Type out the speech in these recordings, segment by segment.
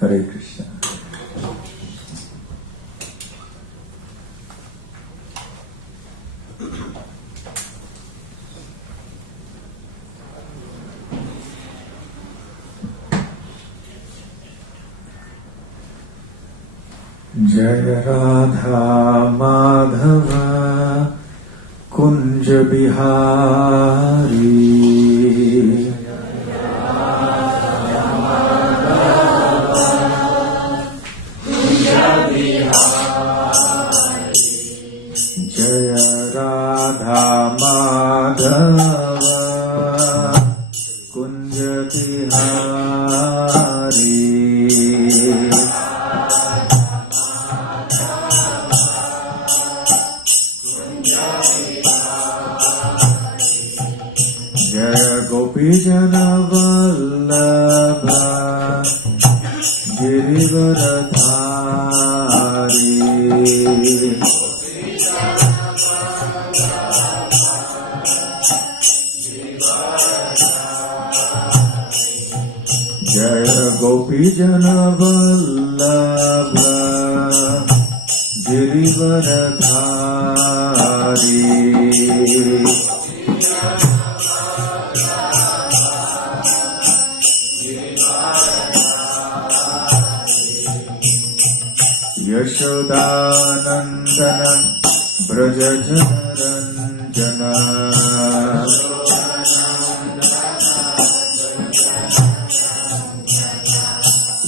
Hare Kṛṣṇa. Jaya Radha Madhava Kunja Bihari. Jaya Radha Madhava Kunja Bihari. Jaya Gopijana Vallabha Girivaradhari. Jaya Gopijana Vallabha Girivaradhari. Yashodanandana Braja Janaranjana.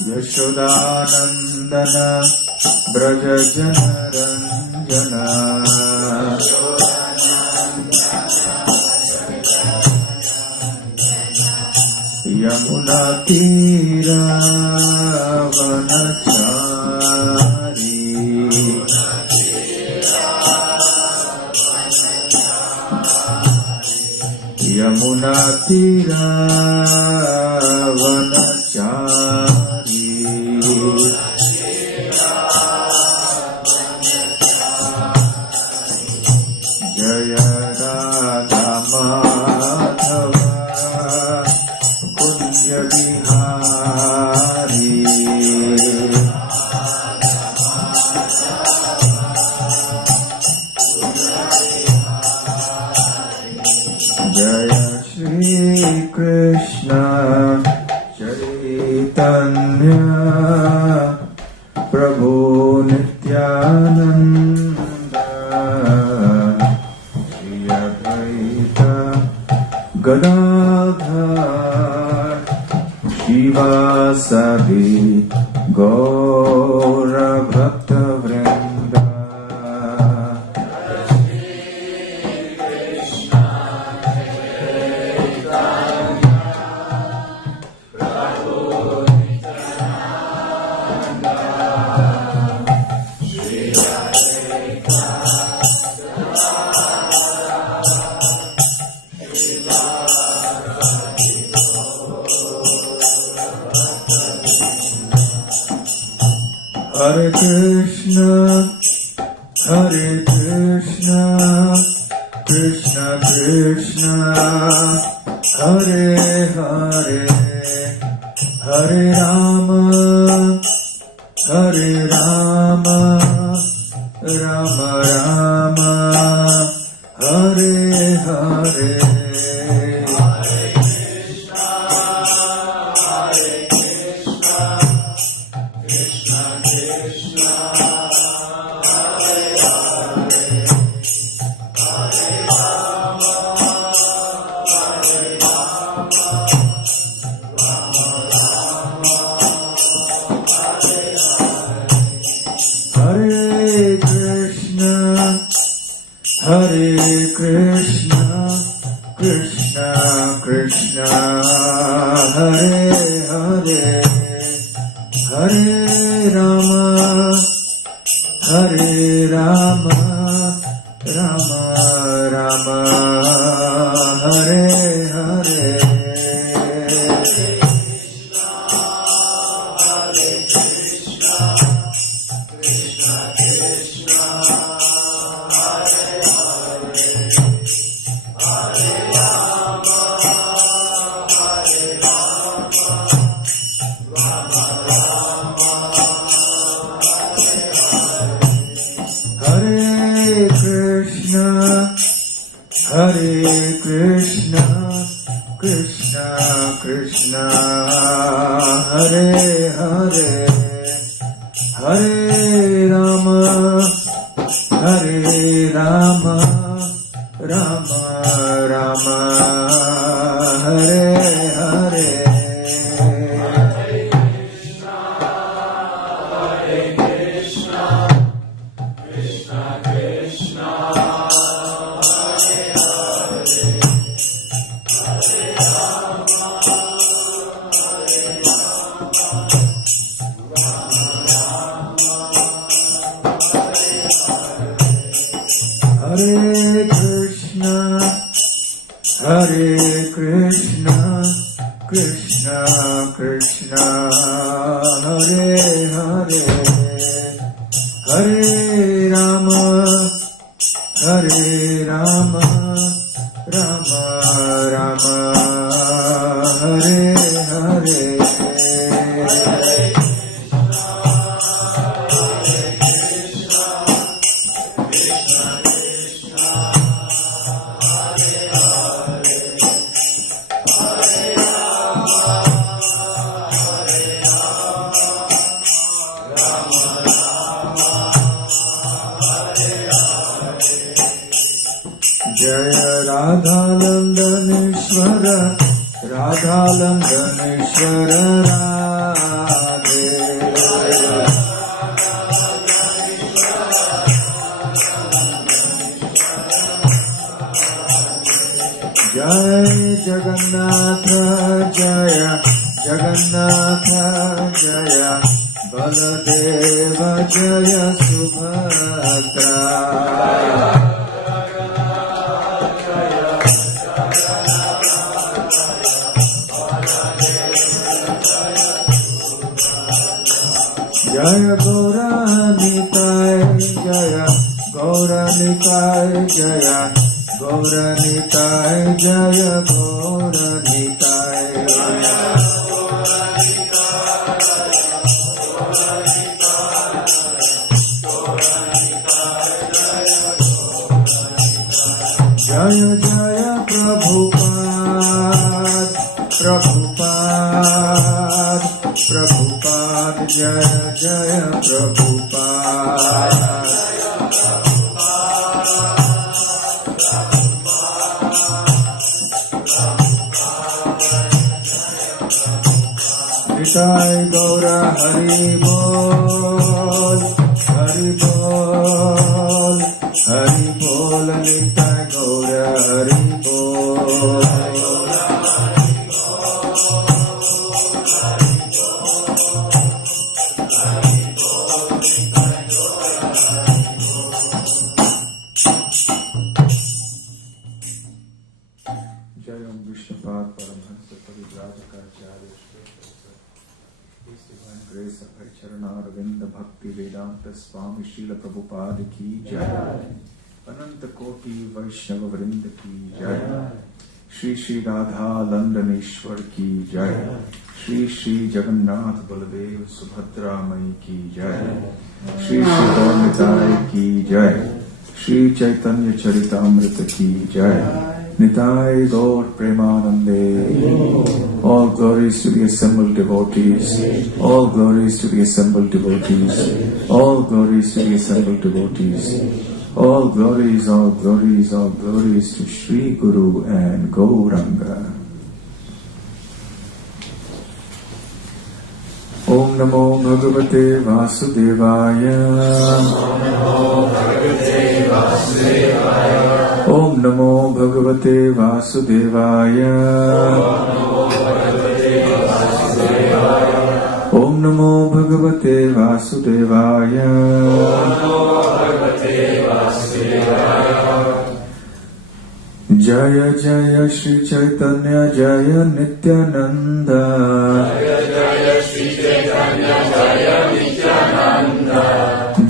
Yashodanandana Braja Janaranjana. Yamuna Tira Vanachari. Yamuna Tira Vanachari. Jaya Radha Madhava Kunja Bihari. Jaya Shri Krishna Chaitanya Prabhu Nityananda Shri Advaita Gadadhar Shivasadi Gaura Bhakta Vrinda. Hare Kṛṣṇa, Hare Kṛṣṇa, Kṛṣṇa Kṛṣṇa, Hare Hare, Hare Rama, Hare Rama, Rama Rama, Hare Hare. Hare Kṛṣṇa, Hare Kṛṣṇa, Kṛṣṇa Kṛṣṇa, Hare Hare, Hare Rama, Hare Rama, Rama Rama, Hare Hare. Krishna Krishna Hare Hare Hare Rama Rama Rama Hare Hare Hare Krishna, Krishna Krishna, Hare Hare, Hare Rama, Rama Rama, Hare Hare. Radha Landaneshwara Radhe Jai Jagannatha Jaya Jagannatha Jaya Baladeva Jaya Subhadra Jaya Gaura Nitai Jaya Gaura Nitai Jaya Gaura Nitai Jaya Gaura Nitai Jaya Jaya Prabhupada Prabhupada Prabhupada Jaya Jaya Prabhupada Nitai Gaura Hari Bol Hari Bol Hari Bol Nitai Gaura Hari Bol Bhakti Swami Srila Prabhupada ki jai, Ananta Koti Vaishnava Vrinda ki jai, Shri Shri Radha Landaneshwar ki jai, Shri Shri Jagannath Baladev Subhadra Mai ki jai, Shri Shri Gaur Nitai ki jai, Shri Chaitanya Charitamrita ki jai, Nitai Gaur Premanande. All glories to the assembled devotees. All glories to the assembled devotees. All glories to the assembled devotees. All glories, all glories, all glories to Shri Guru and Gauranga. Om Namo Bhagavate Vasudevaya. Om Namo Bhagavate Vasudevaya. Om Namo Bhagavate Vasudevaya. Om Namo Bhagavate Vasudevaya. Jaya Jaya Shri Chaitanya Jaya Nityananda. Jaya Jaya Shri Chaitanya Jaya Nityananda.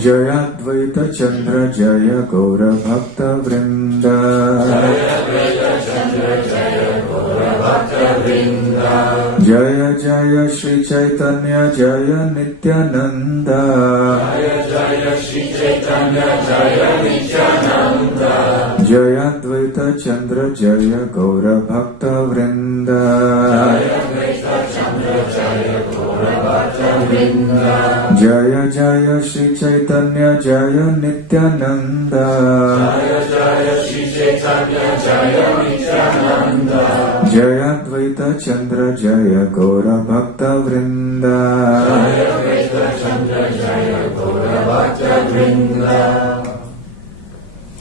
Jaya Advaita Chandra Jaya Gaura Bhakta Vrinda. Jaya Advaita Chandra Jaya Gaura Bhakta Vrinda. Jaya Jaya Shri Chaitanya Jaya Nityananda. Jaya Jaya Shri Chaitanya Jaya Nityananda. Jaya Advaita Chandra Jaya Gaura Bhakta Vrinda. Jaya Jaya Shri Chaitanya Jaya Nityananda. Jaya Advaita Chandra Jaya Gaura Bhakta Vrinda.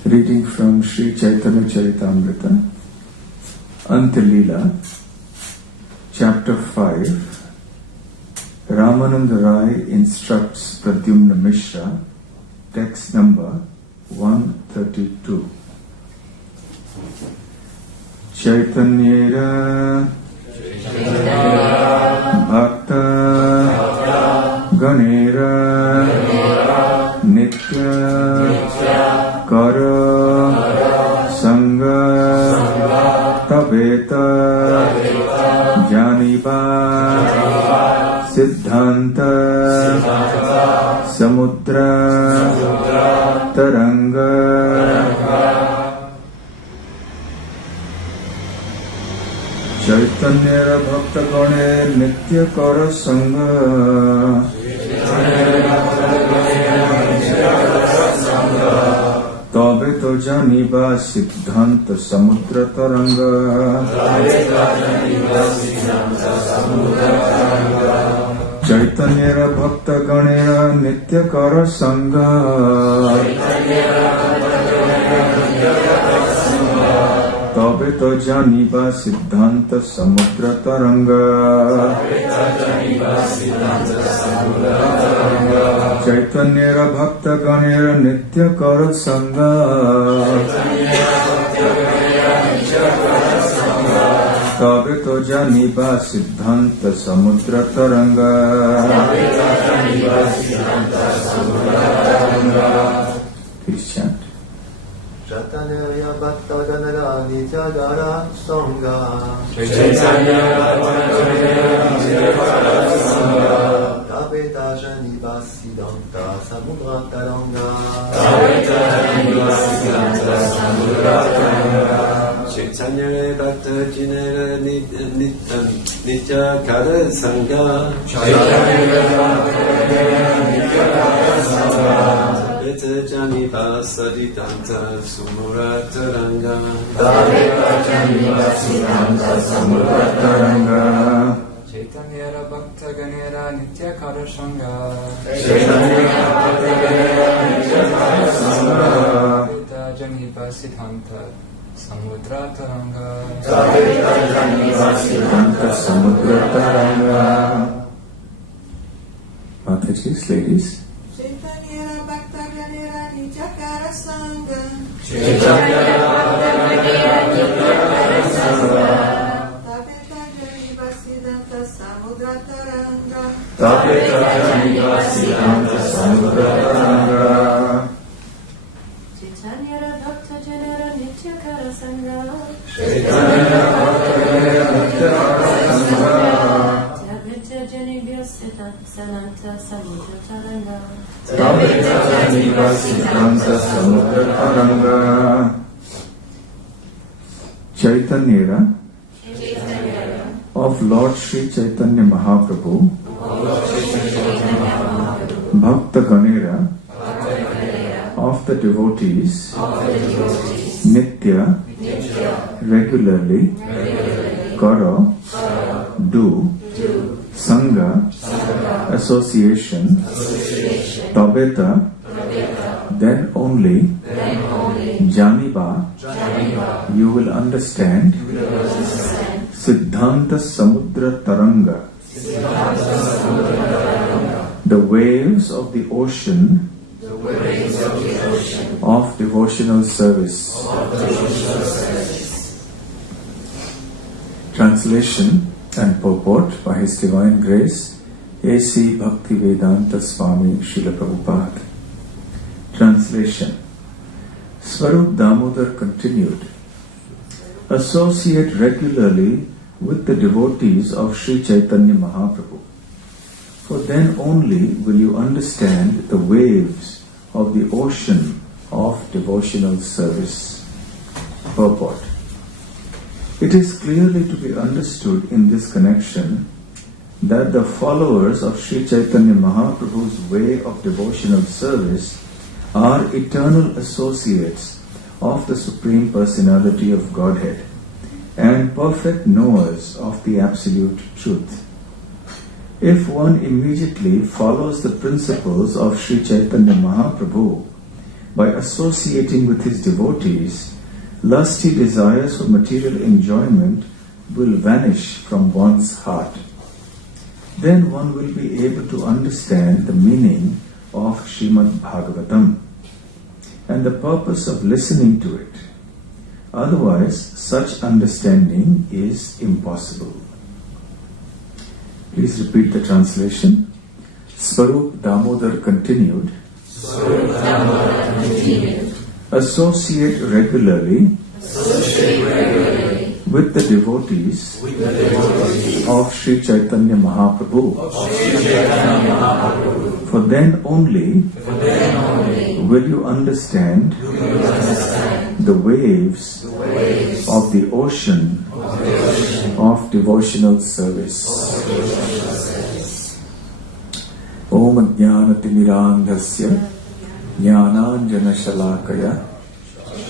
Reading from Sri Chaitanya Charitamrita, Antilila, Chapter 5. Ramananda Rai instructs Pradyumna Mishra, text number 132. Chaitanyera Bhakta Ganera Nitya Kara Sangha Tabeta Janiba Siddhanta Samudra Taranga. Chaitanya Bhakta Gane Nitya Kara Sangha Tabe to Janiba Siddhanta Samudra Taranga. Chaitanya Bhakta Ganera Nitya Kara Sangha Tabe to Janiba Siddhanta Samudra Taranga. Chaitanya Bhakta Ganera Nitya Kara Sangha Tabe to Janiba Siddhanta Samudra Taranga. Please chant. Chaitanya Bhakta Ganera Nitya Kara Sangha Tabeta Janiba Siddhanta Samudra Taranga. Chaitanya Bhakta Ganera Nitya Kara Sangha Tabeta Janiba Siddhanta Samudra Taranga. Chaitanya Bhakta Ganera Nitya Kara Sangha Tabeta Janiba Siddhanta Samudra Taranga. Mataji's, ladies. Chaitanya Bhakta Ganera Nitya Kara Sangha Tabeta Janiba Siddhanta Samudra Taranga. Chaitanya Bhakta Ganera Nitya Kara Sangha Tabeta Janiba Siddhanta Samudra Taranga. Chaitanya of Lord Sri Chaitanya Mahaprabhu, Bhakta Ganera of the devotees, Nitya, regularly, Kara, do, Sangha, association, Tabeta, then only, Janiba, you will understand, Siddhanta Samudra Taranga, the waves of the ocean of devotional service. Translation and purport by His Divine Grace, A.C. Bhaktivedanta Swami Srila Prabhupada. Translation. Swarup Damodar continued, associate regularly with the devotees of Sri Chaitanya Mahaprabhu, for then only will you understand the waves of the ocean of devotional service. Purport. It is clearly to be understood in this connection that the followers of Sri Chaitanya Mahaprabhu's way of devotional service are eternal associates of the Supreme Personality of Godhead and perfect knowers of the Absolute Truth. If one immediately follows the principles of Sri Chaitanya Mahaprabhu by associating with his devotees, lusty desires for material enjoyment will vanish from one's heart. Then one will be able to understand the meaning of Śrīmad-Bhāgavatam and the purpose of listening to it. Otherwise, such understanding is impossible. Please repeat the translation. Swarup Damodar continued. Associate regularly with the devotees of Sri Chaitanya Mahaprabhu. For then only will you understand the waves of the ocean of devotional service. Om Jnanatimidandhasya Jnananjana Shalakaya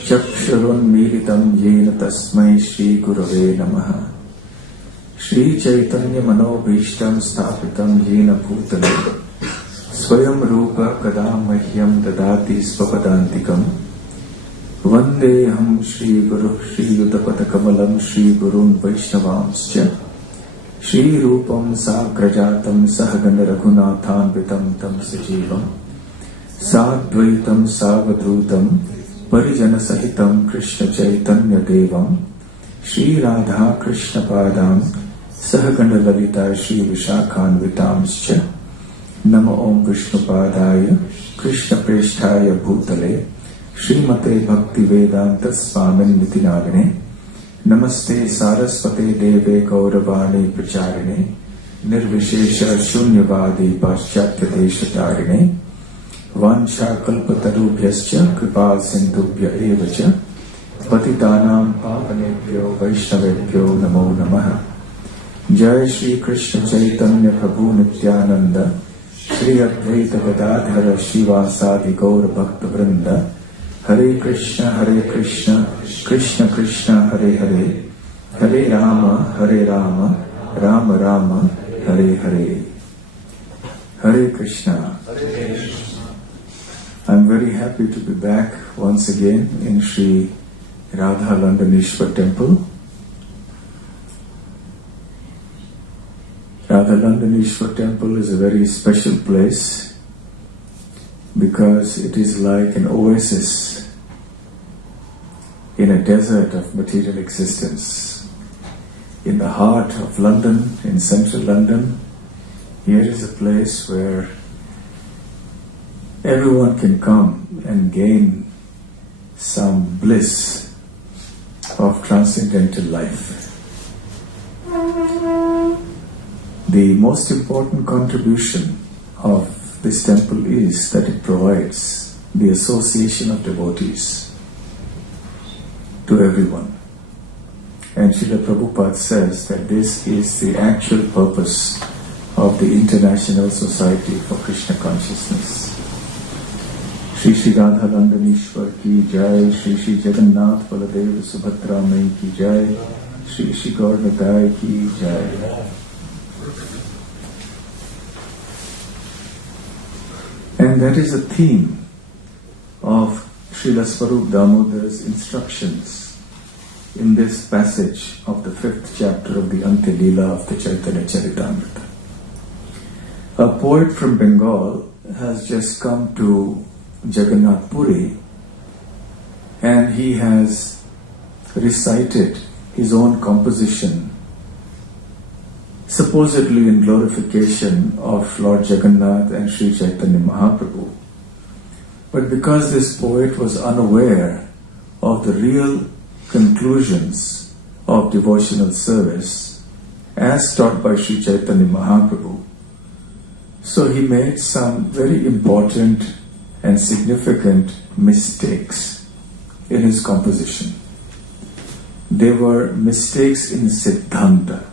Chakshurunmilitam Yena Tasmai Shri Gurave Namaha Shri Chaitanya Manobhishtam Sthapitam Yena Bhutale Swayam Rūpa Kadam Mahyam Dadati Svapadantikam Vandeham Shri Guru Shri Yudapata Kamalam Shri Gurun Vaishnavamscha Shri Rūpam Sagrajatam Sahagana Raghunathanvitam Tam Sajivam Sadvaitam Savadhutam Parijana Sahitam Krishna Chaitanya Devam Shri Radha Krishna Padam Sahagana Lalita Shri Vishakhanvitamscha Nama Om Vishnu Padaya Krishna Presthaya Bhutale Śrīmate Bhakti Vedanta Swamin Nitinagane Namaste Saraswate Deve Gauravani Pracharine Nirvishesha Shunyavadi Paschatya Deshatarine Vansha Kalpatarubhyascha Kripa Sindhubhya Evacha Patitanam Pavanebhyo Vaishnavebhyo Namo Namaha Jai Shri Krishna Chaitanya Prabhu Nityananda Shri Advaita Gadadhara Shivasadi Gaura Bhakta Vrinda Hare Kṛṣṇa, Krishna Krishna, Hare Hare, Hare Rama, Rama Rama, Hare Hare. Hare Kṛṣṇa. I'm very happy to be back once again in Sri Radha Londoneshwar Temple. Radha Londoneshwar Temple is a very special place because it is like an oasis in a desert of material existence. In the heart of London, in central London, here is a place where everyone can come and gain some bliss of transcendental life. The most important contribution of this temple is that it provides the association of devotees to everyone. And Srila Prabhupada says that this is the actual purpose of the International Society for Krishna Consciousness. Shri Shri Radha Londoneshwar ki Jai, Shri Shri Jagannath Baladev Subhadra Mai ki Jai, Shri Shri Gaur Nitai ki Jai. And that is the theme of Srila Swarup Damodar's instructions in this passage of the 5th chapter of the Antya Leela of the Chaitanya Charitamrita. A poet from Bengal has just come to Jagannath Puri and he has recited his own composition, supposedly in glorification of Lord Jagannath and Sri Chaitanya Mahaprabhu. But because this poet was unaware of the real conclusions of devotional service as taught by Sri Chaitanya Mahaprabhu, so he made some very important and significant mistakes in his composition. there were mistakes in Siddhanta,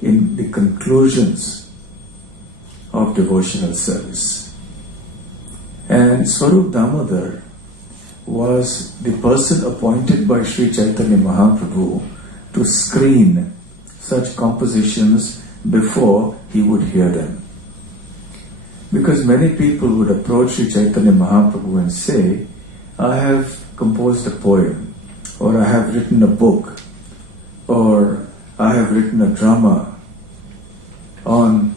in the conclusions of devotional service. And Swarup Damodar was the person appointed by Sri Chaitanya Mahaprabhu to screen such compositions before he would hear them. Because many people would approach Sri Chaitanya Mahaprabhu and say, I have composed a poem, or I have written a book, or I have written a drama on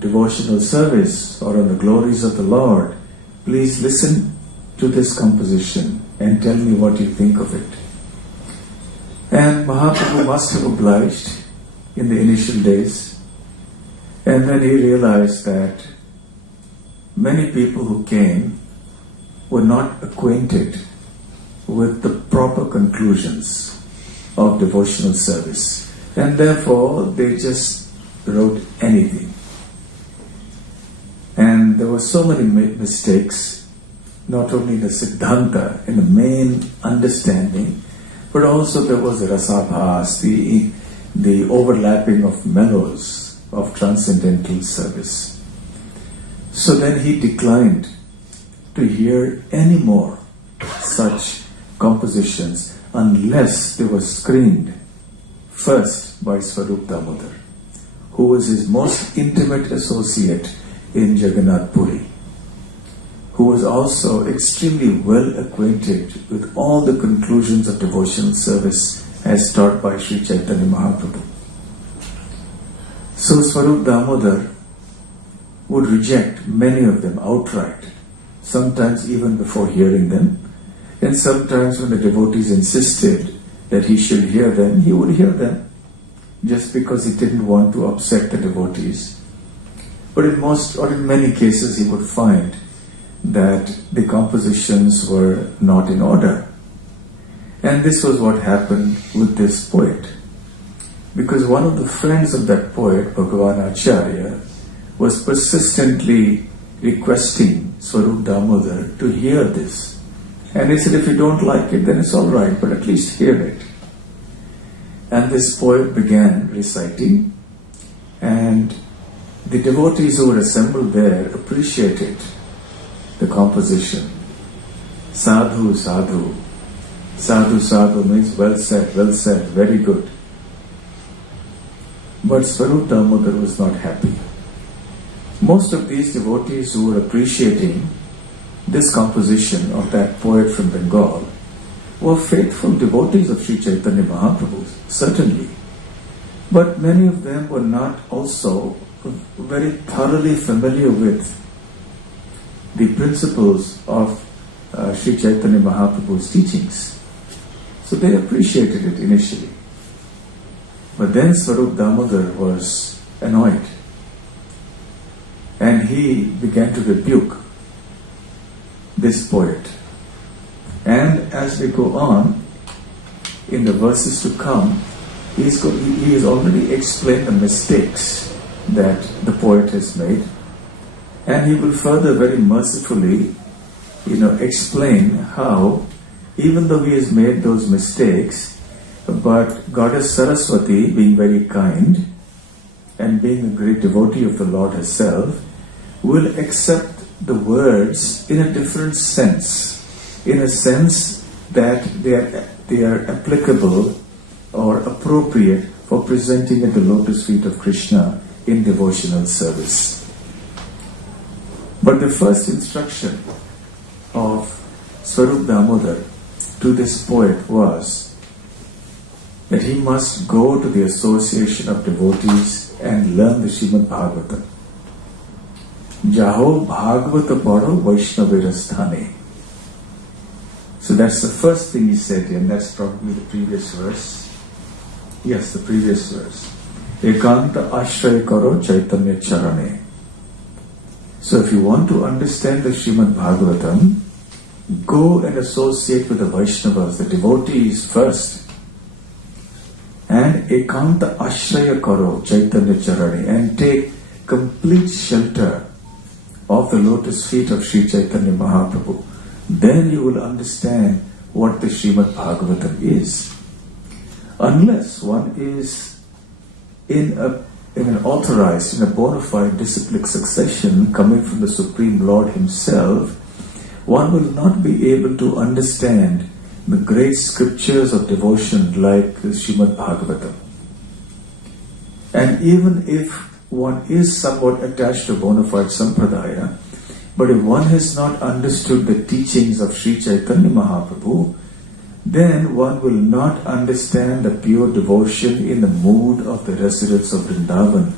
devotional service or on the glories of the Lord. Please listen to this composition and tell me what you think of it. And Mahaprabhu must have obliged in the initial days, and then he realized that many people who came were not acquainted with the proper conclusions of devotional service, and therefore they just wrote anything. And there were so many mistakes, not only in the Siddhanta, in the main understanding, but also there was the rasabhas, the overlapping of mellows of transcendental service. So then he declined to hear any more such compositions unless they were screened first by Swarup Damodar, who was his most intimate associate in Jagannath Puri, who was also extremely well acquainted with all the conclusions of devotional service as taught by Sri Chaitanya Mahaprabhu. So Swarup Damodar would reject many of them outright, sometimes even before hearing them, and sometimes when the devotees insisted that he should hear them, he would hear them, just because he didn't want to upset the devotees. But in most or in many cases he would find that the compositions were not in order. And this was what happened with this poet. Because one of the friends of that poet, Bhagavan Acharya, was persistently requesting Swarup Damodar to hear this. And he said, if you don't like it, then it's all right, but at least hear it. And this poet began reciting, and the devotees who were assembled there appreciated the composition. Sadhu, sadhu. Sadhu, sadhu means well said, very good. But Swarup Damodar was not happy. Most of these devotees who were appreciating this composition of that poet from Bengal were faithful devotees of Sri Chaitanya Mahaprabhu, certainly. But many of them were not also very thoroughly familiar with the principles of Sri Chaitanya Mahaprabhu's teachings. So they appreciated it initially. But then Swarup Damodar was annoyed, and he began to rebuke this poet. And as we go on, in the verses to come, he has already explained the mistakes that the poet has made, and he will further very mercifully, explain how, even though he has made those mistakes, but Goddess Saraswati, being very kind and being a great devotee of the Lord herself, will accept the words in a different sense, in a sense that they are applicable or appropriate for presenting at the lotus feet of Krishna in devotional service. But the first instruction of Swarup Damodar to this poet was that he must go to the association of devotees and learn the Śrīmad-Bhāgavatam. Jaho Bhagavata Paro Vaishnavira Sthane. So that's the first thing he said here, and that's probably the previous verse. Yes, the previous verse. Ekanta Ashraya Karo Chaitanya Charane. So if you want to understand the Śrīmad-Bhāgavatam, go and associate with the Vaishnavas, the devotees first. And Ekanta Ashraya Karo Chaitanya Charane, and take complete shelter of the lotus feet of Sri Chaitanya Mahaprabhu. Then you will understand what the Śrīmad-Bhāgavatam is. unless one is in an authorized, in a bona fide disciplic succession coming from the Supreme Lord Himself, one will not be able to understand the great scriptures of devotion like Śrīmad-Bhāgavatam. And even if one is somewhat attached to bona fide sampradaya, but if one has not understood the teachings of Sri Chaitanya Mahaprabhu, then one will not understand the pure devotion in the mood of the residents of Vrindavan,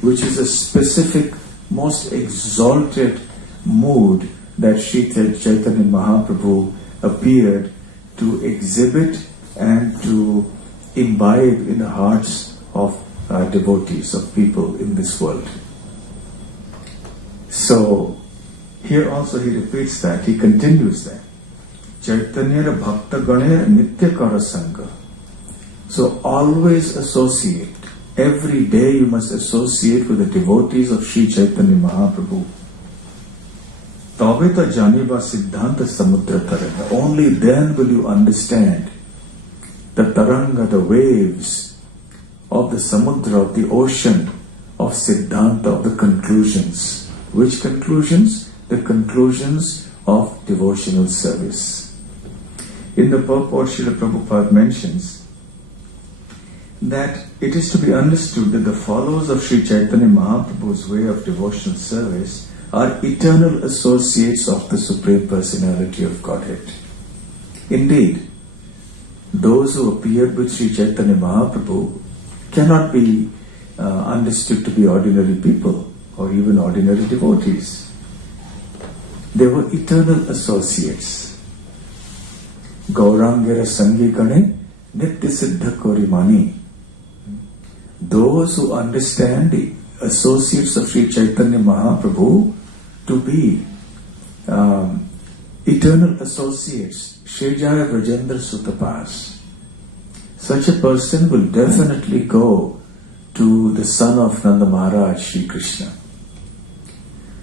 which is a specific, most exalted mood that Sri Chaitanya Mahaprabhu appeared to exhibit and to imbibe in the hearts of devotees, of people in this world. So, here also he repeats that, he continues that. Chaitanya Bhakta Gane Nitya Kara Sangha. So always associate, every day you must associate with the devotees of Sri Chaitanya Mahaprabhu. Taveta Janiva Siddhanta Samudra Taranga. Only then will you understand the Taranga, the waves of the Samudra, of the ocean of Siddhanta, of the conclusions. Which conclusions? The conclusions of devotional service. In the purport, Srila Prabhupada mentions that it is to be understood that the followers of Sri Chaitanya Mahaprabhu's way of devotional service are eternal associates of the Supreme Personality of Godhead. Indeed, those who appeared with Sri Chaitanya Mahaprabhu cannot be understood to be ordinary people or even ordinary devotees. They were eternal associates. Gaurangera Sangi Gane Nitya Siddha Korimani. Those who understand the associates of Sri Chaitanya Mahaprabhu to be eternal associates, Shrejaya Vrajendra Sutapas. Such a person will definitely go to the son of Nanda Maharaj, Shri Krishna.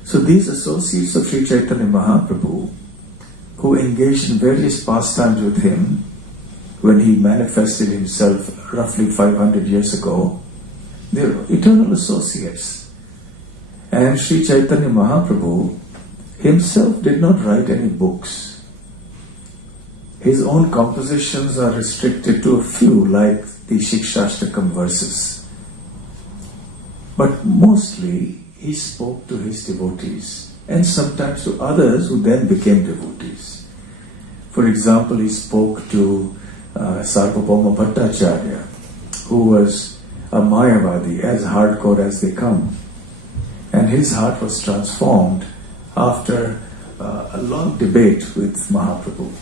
So these associates of Sri Chaitanya Mahaprabhu, who engaged in various pastimes with him when he manifested himself roughly 500 years ago, they are eternal associates. And Sri Chaitanya Mahaprabhu himself did not write any books. His own compositions are restricted to a few, like the Shikshashtakam verses. But mostly he spoke to his devotees and sometimes to others who then became devotees. For example, he spoke to Sarvabhauma Bhattacharya, who was a Mayavadi, as hardcore as they come. And his heart was transformed after a long debate with Mahaprabhu.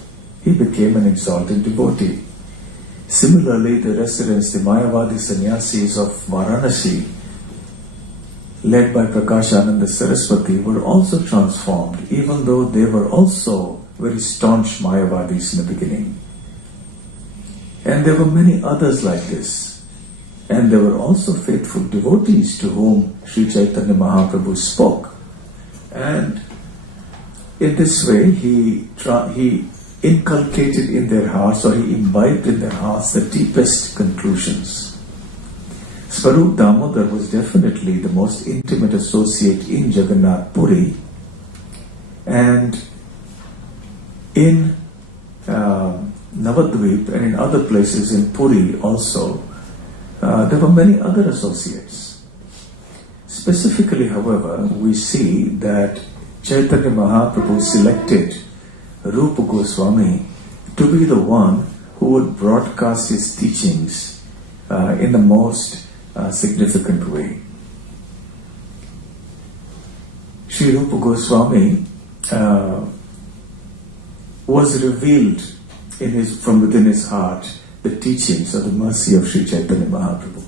He became an exalted devotee. Similarly, the residents, the Mayavadi sannyasis of Varanasi, led by Prakashananda Saraswati, were also transformed, even though they were also very staunch Mayavadis in the beginning. And there were many others like this. And there were also faithful devotees to whom Sri Chaitanya Mahaprabhu spoke. And in this way, he inculcated in their hearts, or he imbibed in their hearts, the deepest conclusions. Swarup Damodar was definitely the most intimate associate in Jagannath Puri, and in Navadvip and in other places in Puri also, there were many other associates. Specifically, however, we see that Chaitanya Mahaprabhu selected Rūpa Gosvāmī to be the one who would broadcast his teachings in the most significant way. Sri Rūpa Gosvāmī was revealed from within his heart the teachings of the mercy of Sri Chaitanya Mahaprabhu.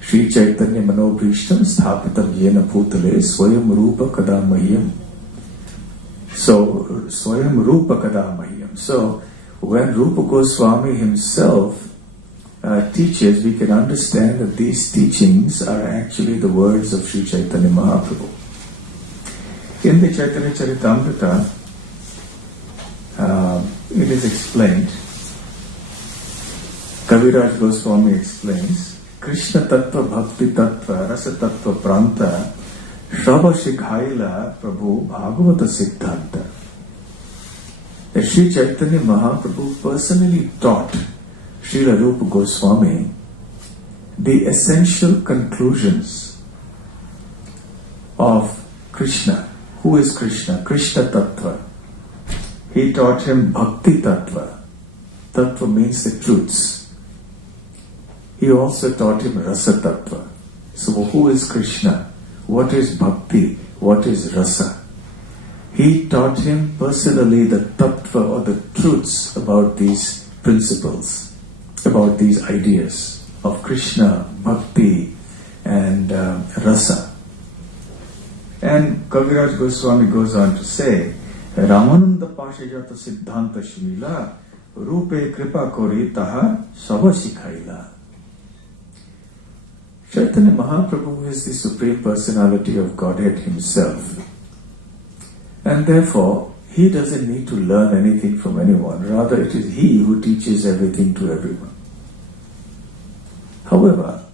Sri Chaitanya Manobhishtam Sthapitam Yena Bhutale Swayam Rūpa Kadamahyam. So, Swayam Rūpa Kadamahyam. So, when Rūpa Gosvāmī himself teaches, we can understand that these teachings are actually the words of Sri Chaitanya Mahaprabhu. In the Chaitanya Charitamrita, it is explained, Kaviraj Goswami explains, Krishna Tattva Bhakti Tattva Rasa Tattva Pranta Shrava Shikhaila Prabhu Bhagavata Siddhanta. That Sri Chaitanya Mahaprabhu personally taught Srila Rūpa Gosvāmī the essential conclusions of Krishna. Who is Krishna? Krishna Tattva. He taught him Bhakti Tattva. Tattva means the truths. He also taught him Rasa Tattva. So who is Krishna? What is Bhakti? What is Rasa? He taught him personally the Tattva or the truths about these principles, about these ideas of Krishna, Bhakti and Rasa. And Kaviraj Goswami goes on to say, Ramananda Pashajata Siddhanta Shrila Rupe Kripa Kori Taha Sava Shikhaila. Chaitanya Mahaprabhu is the Supreme Personality of Godhead himself. And therefore, he doesn't need to learn anything from anyone. Rather, it is he who teaches everything to everyone. However,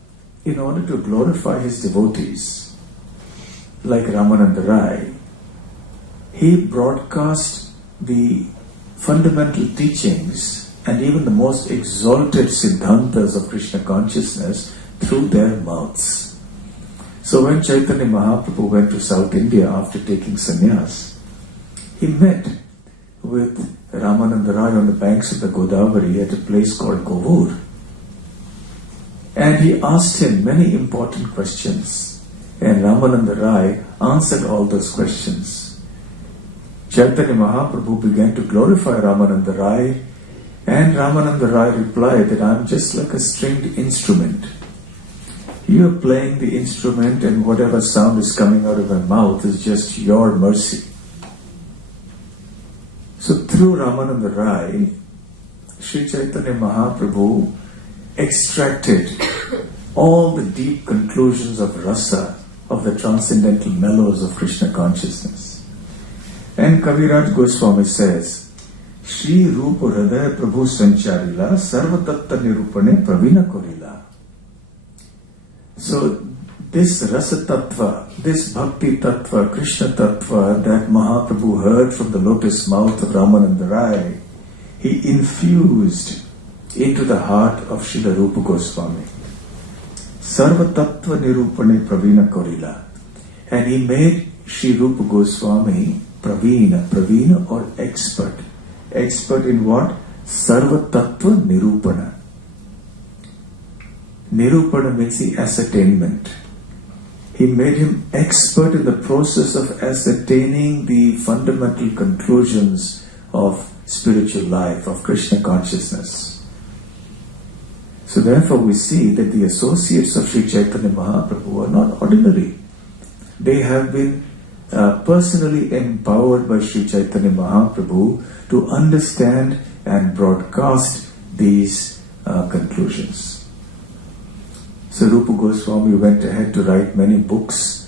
in order to glorify his devotees, like Ramananda Rai, he broadcast the fundamental teachings and even the most exalted siddhantas of Krishna consciousness through their mouths. So when Chaitanya Mahaprabhu went to South India after taking sannyas, he met with Ramananda Rai on the banks of the Godavari at a place called Kovur. And he asked him many important questions. And Ramananda Rai answered all those questions. Chaitanya Mahaprabhu began to glorify Ramananda Rai, and Ramananda Rai replied that I am just like a stringed instrument. You are playing the instrument and whatever sound is coming out of my mouth is just your mercy. So through Ramananda Rai, Sri Chaitanya Mahaprabhu extracted all the deep conclusions of rasa, of the transcendental mellows of Krishna consciousness. And Kaviraj Goswami says, Shri Rūpa Hridaya Prabhu Sancharila Sarva Tatta Nirupane Pravina Korila. So this Rasa Tattva, this Bhakti Tattva, Krishna Tattva that Mahaprabhu heard from the lotus mouth of Ramananda Rai, he infused into the heart of Srila Rūpa Gosvāmī. Sarva Tattva Nirupane Pravina Korila. And he made Sri Rūpa Gosvāmī Pravina or expert. Expert in what? Sarva Tattva Nirupana. Nirupana means the ascertainment. He made him expert in the process of ascertaining the fundamental conclusions of spiritual life, of Krishna consciousness. So therefore we see that the associates of Sri Chaitanya Mahaprabhu are not ordinary. They have been personally empowered by Sri Chaitanya Mahaprabhu to understand and broadcast these conclusions. So Rūpa Gosvāmī went ahead to write many books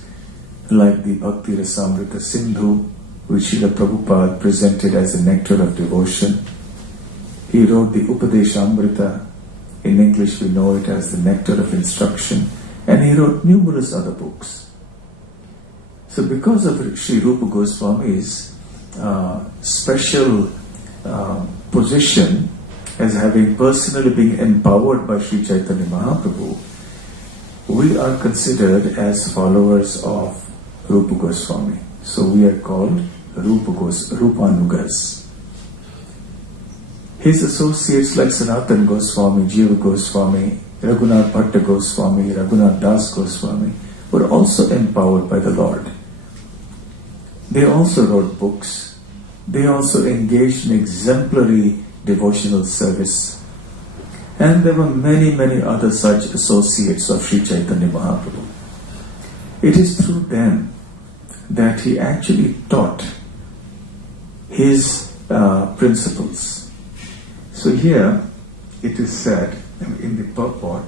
like the Bhakti Rasamrita Sindhu, which Srila Prabhupada presented as the nectar of devotion. He wrote the Upadeshamrita, in English we know it as the nectar of instruction, and he wrote numerous other books. So because of Sri Rūpa Gosvāmī's special position as having personally been empowered by Sri Chaitanya Mahaprabhu, we are considered as followers of Rūpa Gosvāmī. So we are called Rūpanugas. His associates like Sanatana Goswami, Jiva Goswami, Raghunath Bhatta Goswami, Raghunath Das Goswami were also empowered by the Lord. They also wrote books. They also engaged in exemplary devotional service. And there were many, many other such associates of Sri Chaitanya Mahaprabhu. It is through them that he actually taught his principles. So here it is said in the purport,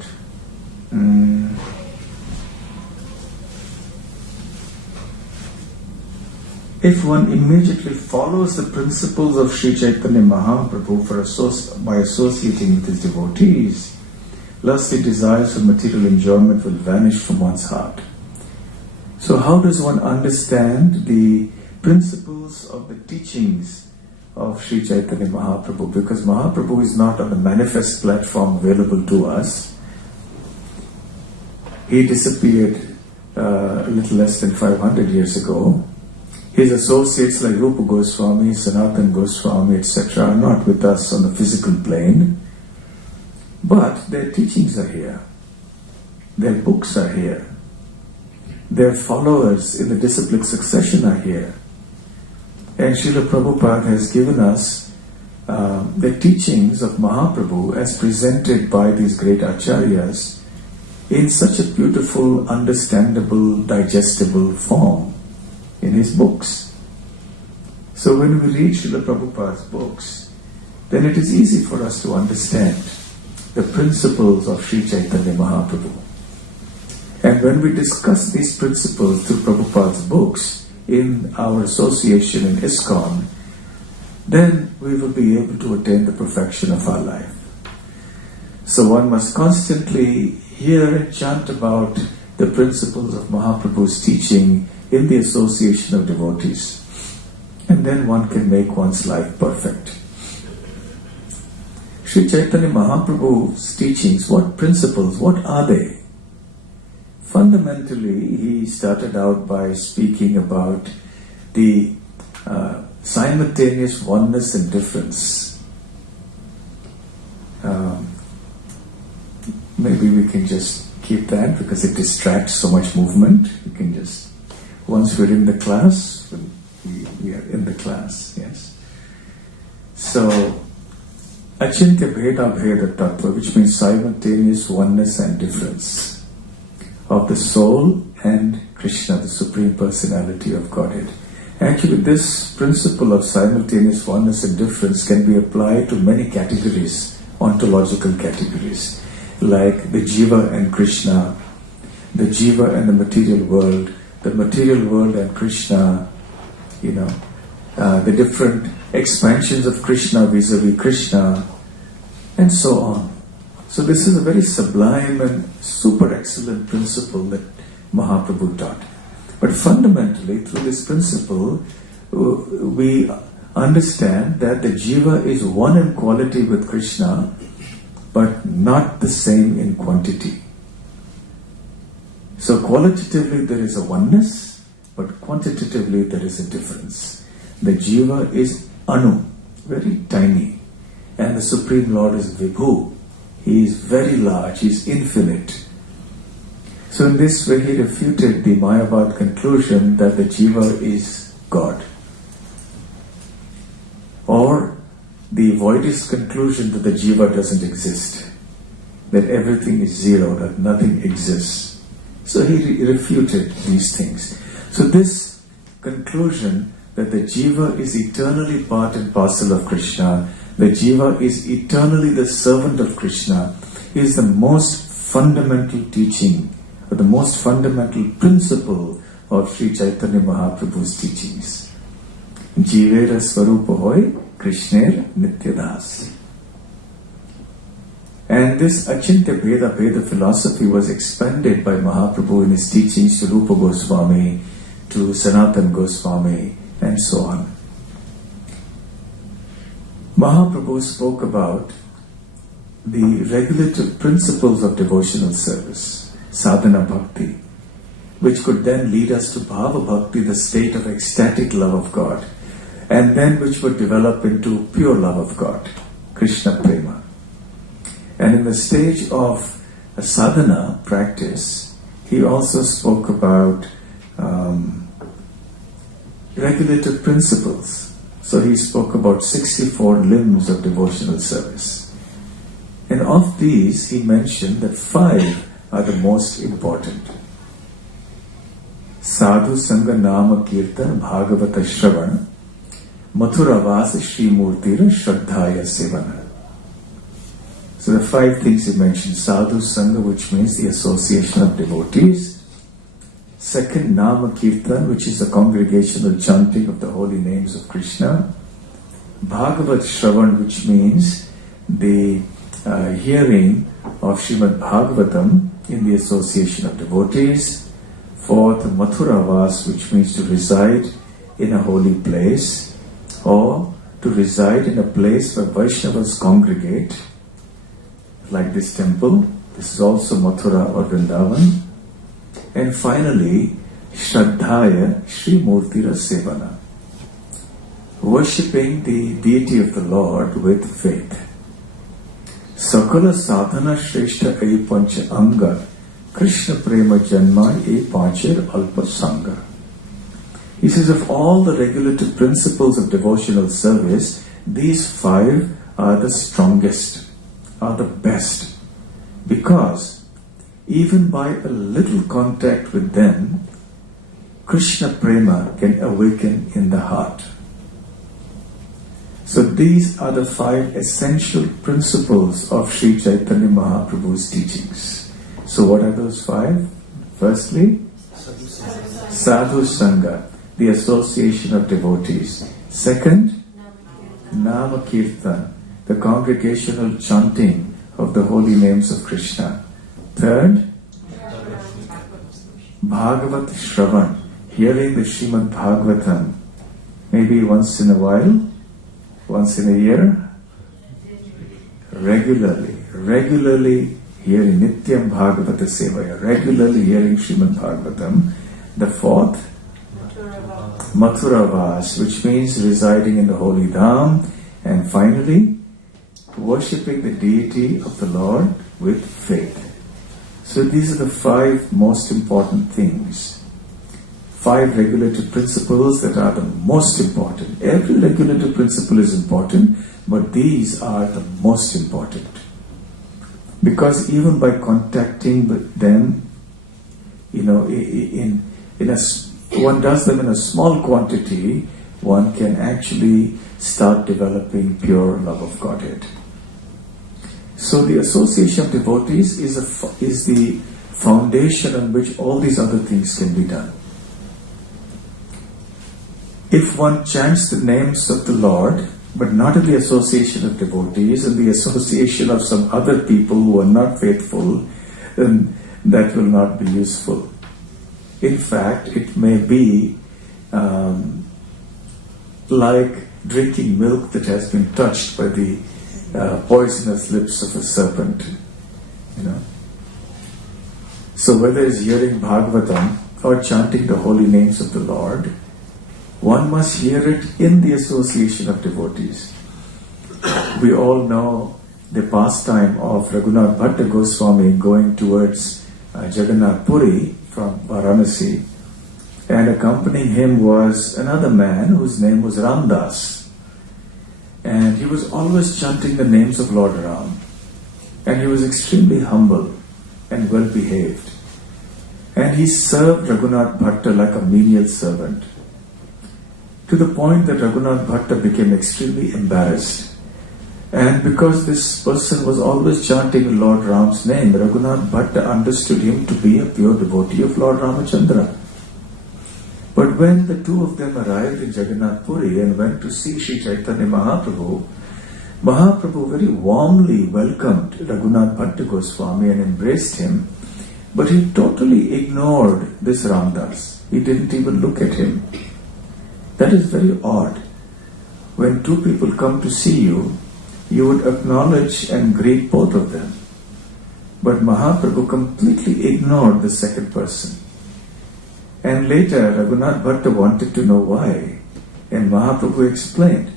if one immediately follows the principles of Sri Chaitanya Mahaprabhu by associating with his devotees, Lustful desires for material enjoyment will vanish from one's heart. So how does one understand the principles of the teachings of Sri Chaitanya Mahaprabhu? Because Mahaprabhu is not on the manifest platform available to us. He disappeared a little less than 500 years ago. His associates like Rūpa Gosvāmī, Sanatana Gosvāmī, etc. are not with us on the physical plane, but their teachings are here. Their books are here. Their followers in the disciplic succession are here. And Srila Prabhupada has given us the teachings of Mahaprabhu as presented by these great acharyas in such a beautiful, understandable, digestible form in his books. So when we read Srila Prabhupada's books, then it is easy for us to understand the principles of Sri Chaitanya Mahaprabhu. And when we discuss these principles through Prabhupada's books in our association in ISKCON, then we will be able to attain the perfection of our life. So one must constantly hear and chant about the principles of Mahaprabhu's teaching in the association of devotees. And then one can make one's life perfect. Sri Chaitanya Mahaprabhu's teachings, what principles, what are they? Fundamentally, he started out by speaking about the simultaneous oneness and difference. Maybe we can just keep that because it distracts so much movement. You can just, once we're in the class, we are in the class, yes. So, Achintya Bheda Bheda Tattva, which means simultaneous oneness and difference of the soul and Krishna, the Supreme Personality of Godhead. Actually, this principle of simultaneous oneness and difference can be applied to many categories, ontological categories, like the Jiva and Krishna, the Jiva and the material world and Krishna, the different expansions of Krishna vis-a-vis Krishna, and so on. So this is a very sublime and super excellent principle that Mahaprabhu taught. But fundamentally, through this principle, we understand that the Jiva is one in quality with Krishna, but not the same in quantity. So qualitatively there is a oneness, but quantitatively there is a difference. The Jiva is Anu, very tiny, and the Supreme Lord is Vibhu. He is very large, he is infinite. So in this way he refuted the Mayavad conclusion that the Jiva is God. Or the voidist conclusion that the Jiva doesn't exist, that everything is zero, that nothing exists. So he refuted these things. So this conclusion that the Jiva is eternally part and parcel of Krishna, the Jiva is eternally the servant of Krishna, is the most fundamental teaching, or the most fundamental principle of Sri Chaitanya Mahaprabhu's teachings. Jivera Swarupa Hoy, Krishner Nityadas. And this Achintya Bheda Bheda philosophy was expanded by Mahaprabhu in his teachings to Rūpa Gosvāmī, to Sanatana Gosvāmī, and so on. Mahaprabhu spoke about the regulative principles of devotional service, sadhana bhakti, which could then lead us to bhava bhakti, the state of ecstatic love of God, and then which would develop into pure love of God, Krishna prema. And in the stage of a sadhana practice, he also spoke about regulative principles. So he spoke about 64 limbs of devotional service. And of these, he mentioned that 5 are the most important. Sadhu Sangha Nama Kirtan Bhagavata Shravan Mathurā Vasa Śrīmurtira Shraddhaya Sevana. So the 5 things he mentioned: Sadhu Sangha, which means the association of devotees. Second, Nama Kirtan, which is the congregational chanting of the holy names of Krishna. Bhagavat Shravan, which means the hearing of Śrīmad-Bhāgavatam in the association of devotees. Fourth, Mathurā vas, which means to reside in a holy place or to reside in a place where Vaishnavas congregate, like this temple. This is also Mathura or Vrindavan. And finally, Shraddhaya Śrīmurtira Sevana, worshipping the deity of the Lord with faith. Sakala sadhana shrestha ei pancha anga, Krishna prema janma ei panchir alpa sangha. He says, of all the regulative principles of devotional service, these 5 are the strongest, are the best, because even by a little contact with them, Krishna prema can awaken in the heart. So these are the 5 essential principles of Sri Chaitanya Mahaprabhu's teachings. So what are those 5? Firstly, Sadhu Sangha, the association of devotees. Second, Nama Kirtan, the congregational chanting of the holy names of Krishna. Third, Bhagavat Shravan, hearing the Śrīmad-Bhāgavatam, maybe once in a while, once in a year, regularly hearing Nityam Bhagavata Sevaya, regularly hearing Śrīmad-Bhāgavatam. The fourth, Mathurā vas, which means residing in the holy dham. And finally, worshipping the deity of the Lord with faith. So these are the 5 most important things. 5 regulative principles that are the most important. Every regulative principle is important, but these are the most important. Because even by contacting with them, one does them in a small quantity, one can actually start developing pure love of Godhead. So the association of devotees is the foundation on which all these other things can be done. If one chants the names of the Lord, but not in the association of devotees, in the association of some other people who are not faithful, then that will not be useful. In fact, it may be like drinking milk that has been touched by the poisonous lips of a serpent. So whether it's hearing Bhagavatam or chanting the holy names of the Lord, one must hear it in the association of devotees. We all know the pastime of Raghunath Bhatta Gosvāmī going towards Jagannath Puri from Varanasi, and accompanying him was another man whose name was Ramdas, and he was always chanting the names of Lord Ram, and he was extremely humble and well behaved, and he served Raghunath Bhatta like a menial servant, to the point that Raghunath Bhatta became extremely embarrassed. And because this person was always chanting Lord Ram's name, Raghunath Bhatta understood him to be a pure devotee of Lord Ramachandra. But when the two of them arrived in Jagannath Puri and went to see Sri Chaitanya Mahaprabhu, Mahaprabhu very warmly welcomed Raghunath Bhatta Gosvāmī and embraced him, but he totally ignored this Ramdas. He didn't even look at him. That is very odd. When two people come to see you, you would acknowledge and greet both of them. But Mahaprabhu completely ignored the second person. And later Raghunath Bhatta wanted to know why. And Mahaprabhu explained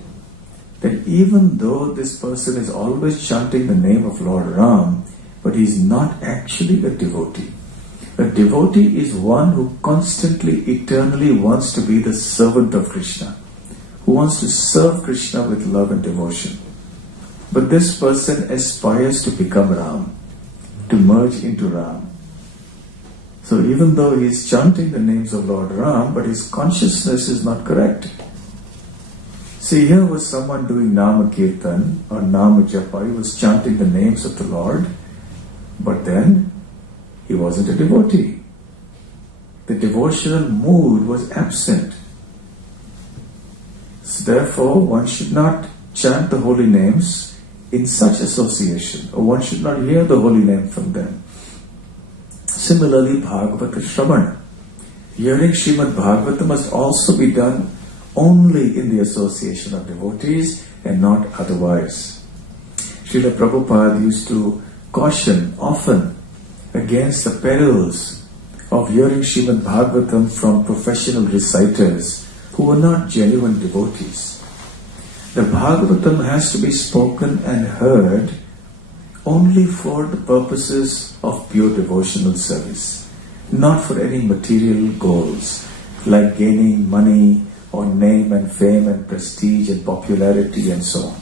that even though this person is always chanting the name of Lord Ram, but he is not actually a devotee. A devotee is one who constantly, eternally wants to be the servant of Krishna, who wants to serve Krishna with love and devotion. But this person aspires to become Ram, to merge into Ram. So even though he is chanting the names of Lord Ram, but his consciousness is not correct. See, here was someone doing Nama Kirtan or Nama Japa. He was chanting the names of the Lord, but then he wasn't a devotee. The devotional mood was absent. So therefore, one should not chant the holy names in such association, or one should not hear the holy name from them. Similarly, Bhagavata Shravana. Hearing Śrīmad-Bhāgavatam must also be done only in the association of devotees and not otherwise. Srila Prabhupada used to caution often against the perils of hearing Śrīmad-Bhāgavatam from professional reciters who were not genuine devotees. The Bhagavatam has to be spoken and heard only for the purposes of pure devotional service, not for any material goals like gaining money or name and fame and prestige and popularity and so on.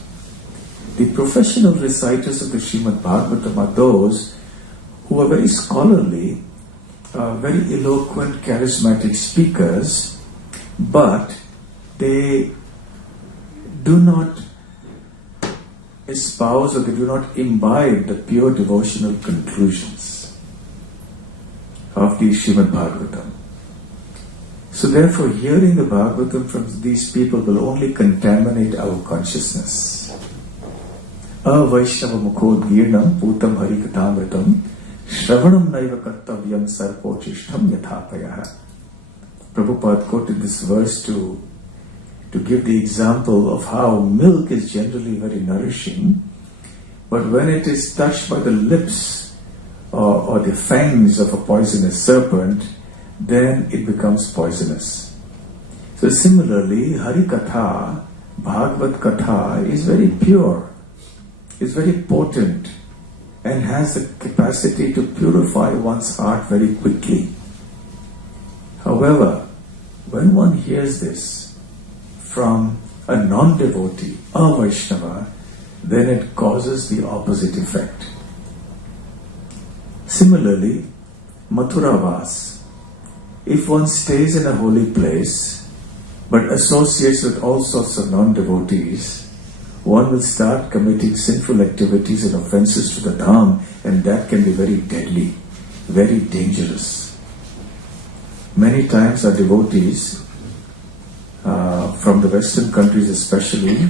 The professional reciters of the Śrīmad-Bhāgavatam are those who are very scholarly, very eloquent, charismatic speakers, but they do not espouse or they do not imbibe the pure devotional conclusions of the Śrīmad-Bhāgavatam. So therefore, hearing the Bhagavatam from these people will only contaminate our consciousness. Avaishnava mukhodgirnam putam harikatamritam shravanam naiva kartavyam sarpochishtam yathapayah. Prabhupada quoted this verse to give the example of how milk is generally very nourishing, but when it is touched by the lips or the fangs of a poisonous serpent, then it becomes poisonous. So similarly, Hari Katha, Bhagavad Katha is very pure, is very potent, and has the capacity to purify one's heart very quickly. However, when one hears this from a non-devotee, a Vaishnava, then it causes the opposite effect. Similarly, Mathurā Vas. If one stays in a holy place but associates with all sorts of non-devotees, one will start committing sinful activities and offenses to the Dham, and that can be very deadly, very dangerous. Many times our devotees from the Western countries especially,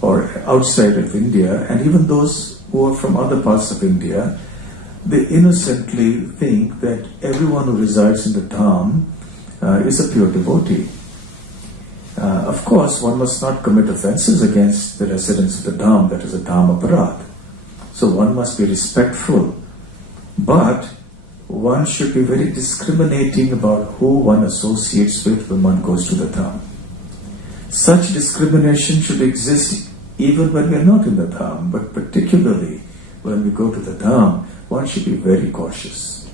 or outside of India, and even those who are from other parts of India, they innocently think that everyone who resides in the Dham is a pure devotee. Of course, one must not commit offenses against the residents of the Dham, that is a Dham aparadh. So one must be respectful, but one should be very discriminating about who one associates with when one goes to the Dham. Such discrimination should exist even when we are not in the Dham, but particularly when we go to the Dham, one should be very cautious.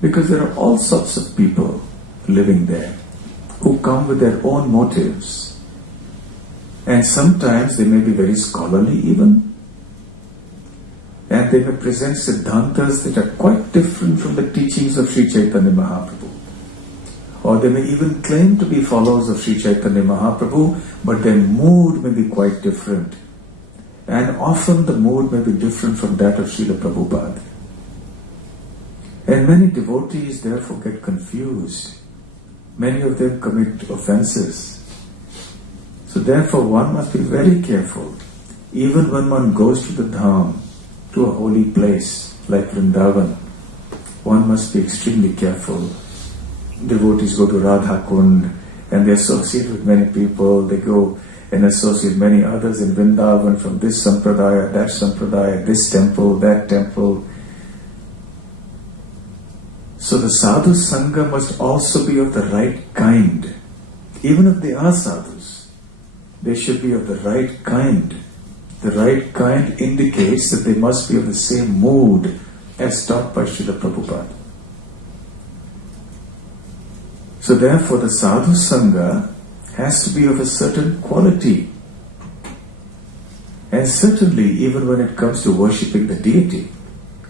Because there are all sorts of people living there who come with their own motives. And sometimes they may be very scholarly even. And they may present siddhantas that are quite different from the teachings of Sri Chaitanya Mahaprabhu. Or they may even claim to be followers of Sri Chaitanya Mahaprabhu, but their mood may be quite different. And often the mood may be different from that of Srila Prabhupada. And many devotees therefore get confused. Many of them commit offenses. So therefore one must be very careful. Even when one goes to the Dham, to a holy place like Vrindavan, one must be extremely careful. Devotees go to Radha Kund and they associate with many people. They go and associate many others in Vrindavan from this sampradaya, that sampradaya, this temple, that temple. So the sadhu sangha must also be of the right kind. Even if they are sadhus, they should be of the right kind. The right kind indicates that they must be of the same mood as taught by Srila Prabhupada. So therefore the sadhu sangha has to be of a certain quality. And certainly even when it comes to worshipping the deity,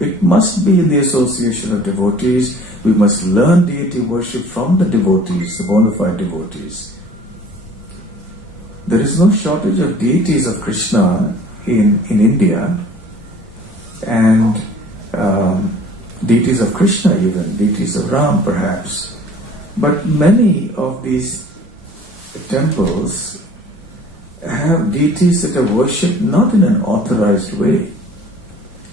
it must be in the association of devotees. We must learn deity worship from the devotees, the bona fide devotees. There is no shortage of deities of Krishna in India, and deities of Krishna even, deities of Ram perhaps. But many of these temples have deities that are worshipped not in an authorized way.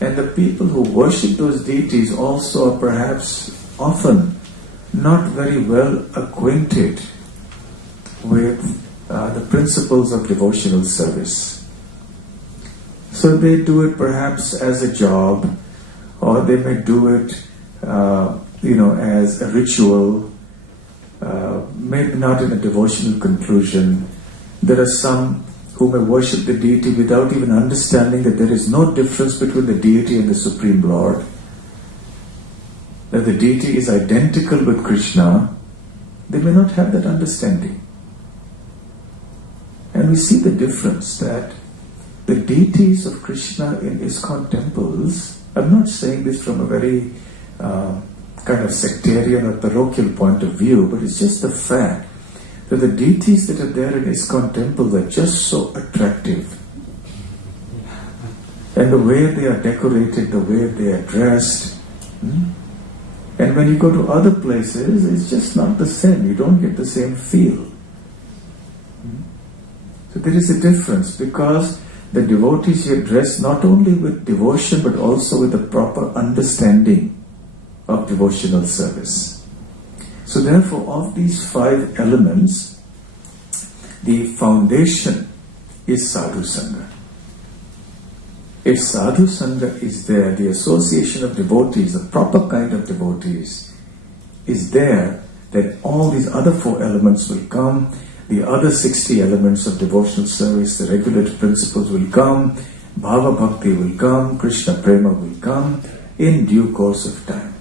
And the people who worship those deities also are perhaps often not very well acquainted with the principles of devotional service. So they do it perhaps as a job, or they may do it as a ritual, maybe not in a devotional conclusion. There are some who may worship the deity without even understanding that there is no difference between the deity and the Supreme Lord, that the deity is identical with Krishna. They may not have that understanding. And we see the difference that the deities of Krishna in ISKCON temples, I'm not saying this from a very kind of sectarian or parochial point of view, but it's just the fact that the deities that are there in ISKCON temples are just so attractive. And the way they are decorated, the way they are dressed. And when you go to other places, it's just not the same. You don't get the same feel. So there is a difference, because the devotees here dress not only with devotion but also with a proper understanding of devotional service. So therefore, of these 5 elements, the foundation is sadhu sangha. If sadhu sangha is there, the association of devotees, the proper kind of devotees, is there, then all these other 4 elements will come. The other 60 elements of devotional service, the regulative principles will come, Bhava Bhakti will come, Krishna Prema will come in due course of time.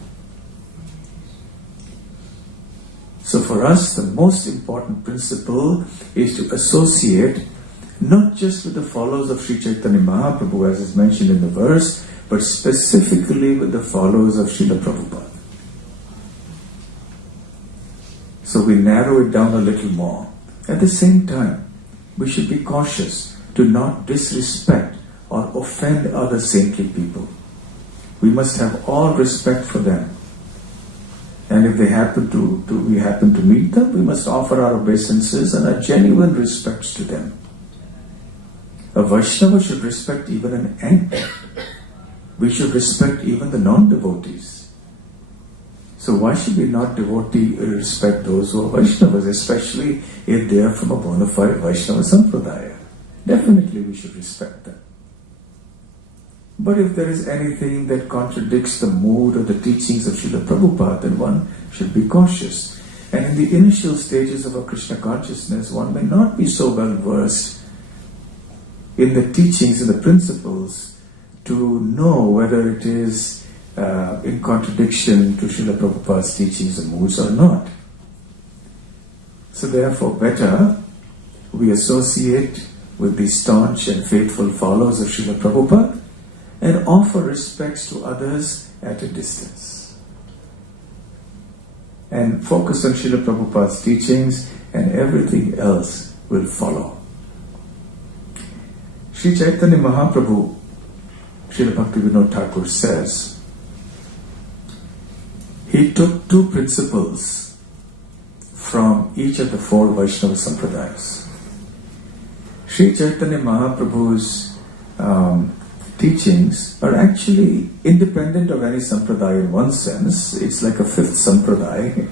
So for us, the most important principle is to associate not just with the followers of Sri Chaitanya Mahaprabhu, as is mentioned in the verse, but specifically with the followers of Srila Prabhupada. So we narrow it down a little more. At the same time, we should be cautious to not disrespect or offend other saintly people. We must have all respect for them. And if we happen to meet them, we must offer our obeisances and our genuine respects to them. A Vaishnava should respect even an ant. We should respect even the non-devotees. So why should we not respect those who are Vaishnavas, especially if they are from a bona fide Vaishnava Sampradaya? Definitely we should respect them. But if there is anything that contradicts the mood or the teachings of Srila Prabhupada, then one should be cautious. And in the initial stages of a Krishna consciousness, one may not be so well versed in the teachings and the principles to know whether it is in contradiction to Srila Prabhupada's teachings and moods or not. So therefore, better we associate with the staunch and faithful followers of Srila Prabhupada and offer respects to others at a distance. And focus on Srila Prabhupada's teachings, and everything else will follow. Sri Chaitanya Mahaprabhu, Srila Bhaktivinoda Thakur says, he took 2 principles from each of the 4 Vaishnava Sampradayas. Sri Chaitanya Mahaprabhu's teachings are actually independent of any sampradaya in one sense. It's like a 5th sampradaya.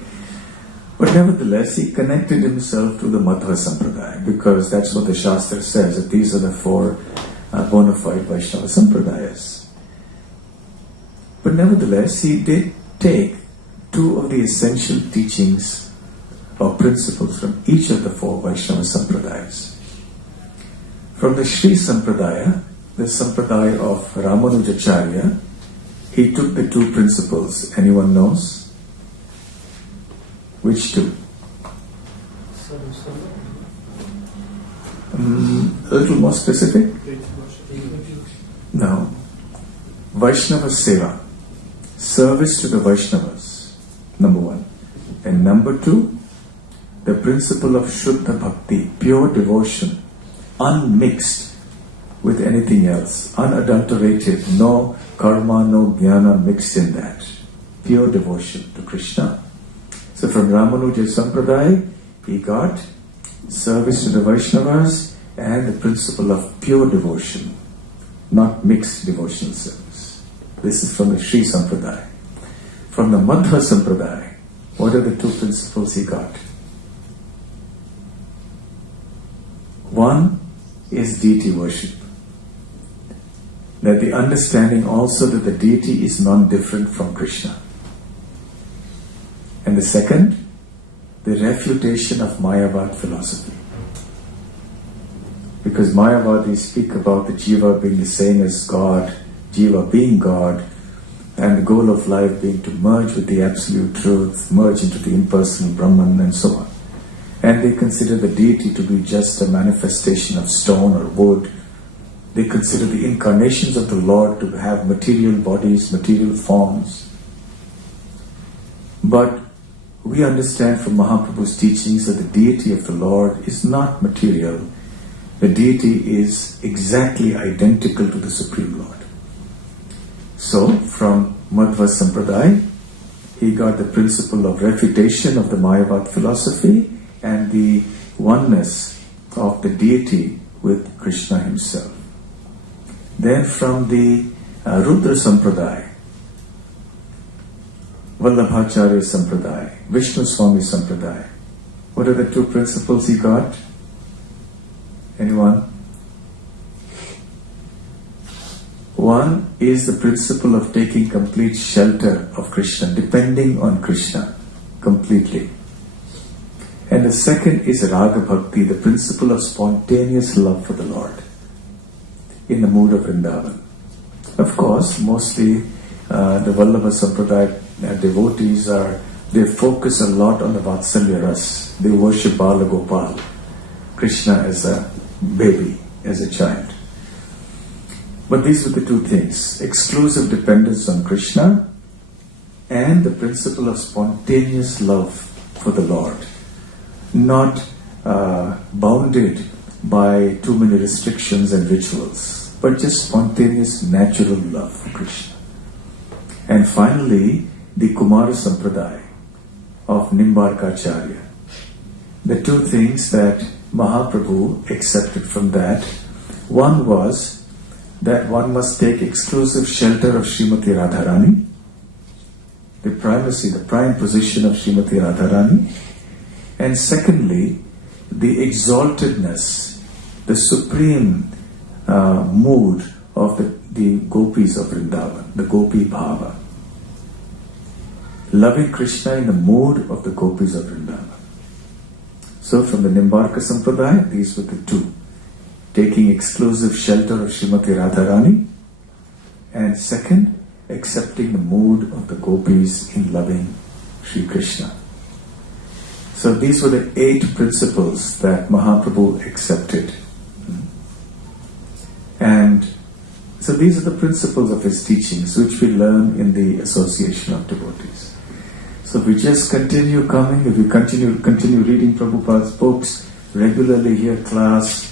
But nevertheless, he connected himself to the Mathurā sampradaya, because that's what the Shastra says, that these are the 4 bona fide Vaishnava sampradayas. But nevertheless, he did take 2 of the essential teachings or principles from each of the 4 Vaishnava sampradayas. From the Sri Sampradaya, the Sampradaya of Ramanujacharya, he took the 2 principles. Anyone knows? Which 2? A little more specific? No. Vaishnava Seva. Service to the Vaishnavas. Number 1. And number 2, the principle of Shuddha Bhakti, pure devotion, unmixed with anything else, unadulterated, no karma, no jnana mixed in that. Pure devotion to Krishna. So from Ramanuja Sampradaya, he got service to the Vaishnavas and the principle of pure devotion, not mixed devotional service. This is from the Sri Sampradaya. From the Mathurā Sampradaya, what are the two principles he got? One is deity worship. That the understanding also that the deity is non-different from Krishna. And the second, the refutation of Mayavad philosophy. Because Mayavadis speak about the jiva being the same as God, jiva being God, and the goal of life being to merge with the absolute truth, merge into the impersonal Brahman, and so on. And they consider the deity to be just a manifestation of stone or wood. They consider the incarnations of the Lord to have material bodies, material forms. But we understand from Mahaprabhu's teachings that the deity of the Lord is not material. The deity is exactly identical to the Supreme Lord. So, from Madhva Sampradaya, he got the principle of refutation of the Mayavad philosophy and the oneness of the deity with Krishna himself. Then from the Rudra Sampradaya, Vallabhacharya Sampradaya, Vishnu Swami Sampradaya, what are the two principles he got? Anyone? One is the principle of taking complete shelter of Krishna, depending on Krishna completely. And the second is Raga Bhakti, the principle of spontaneous love for the Lord in the mood of Vrindavan. Of course, mostly the Vallabha Sampradaya devotees they focus a lot on the Vatsalya Ras. They worship Bala Gopal, Krishna as a baby, as a child. But these were the two things: exclusive dependence on Krishna and the principle of spontaneous love for the Lord, not bounded by too many restrictions and rituals, but just spontaneous, natural love for Krishna. And finally, the Kumara Sampradaya of Nimbarkacharya. The two things that Mahaprabhu accepted from that, one was that one must take exclusive shelter of Srimati Radharani, the primacy, the prime position of Srimati Radharani, and secondly, the exaltedness, the supreme mood of the gopis of Vrindavan, the Gopi Bhava. Loving Krishna in the mood of the gopis of Vrindavan. So from the Nimbarka Sampradaya, these were the two. Taking exclusive shelter of Srimati Radharani, and second, accepting the mood of the gopis in loving Sri Krishna. So these were the 8 principles that Mahaprabhu accepted. And so these are the principles of his teachings, which we learn in the Association of Devotees. So if we just continue coming, if we continue reading Prabhupada's books, regularly hear class,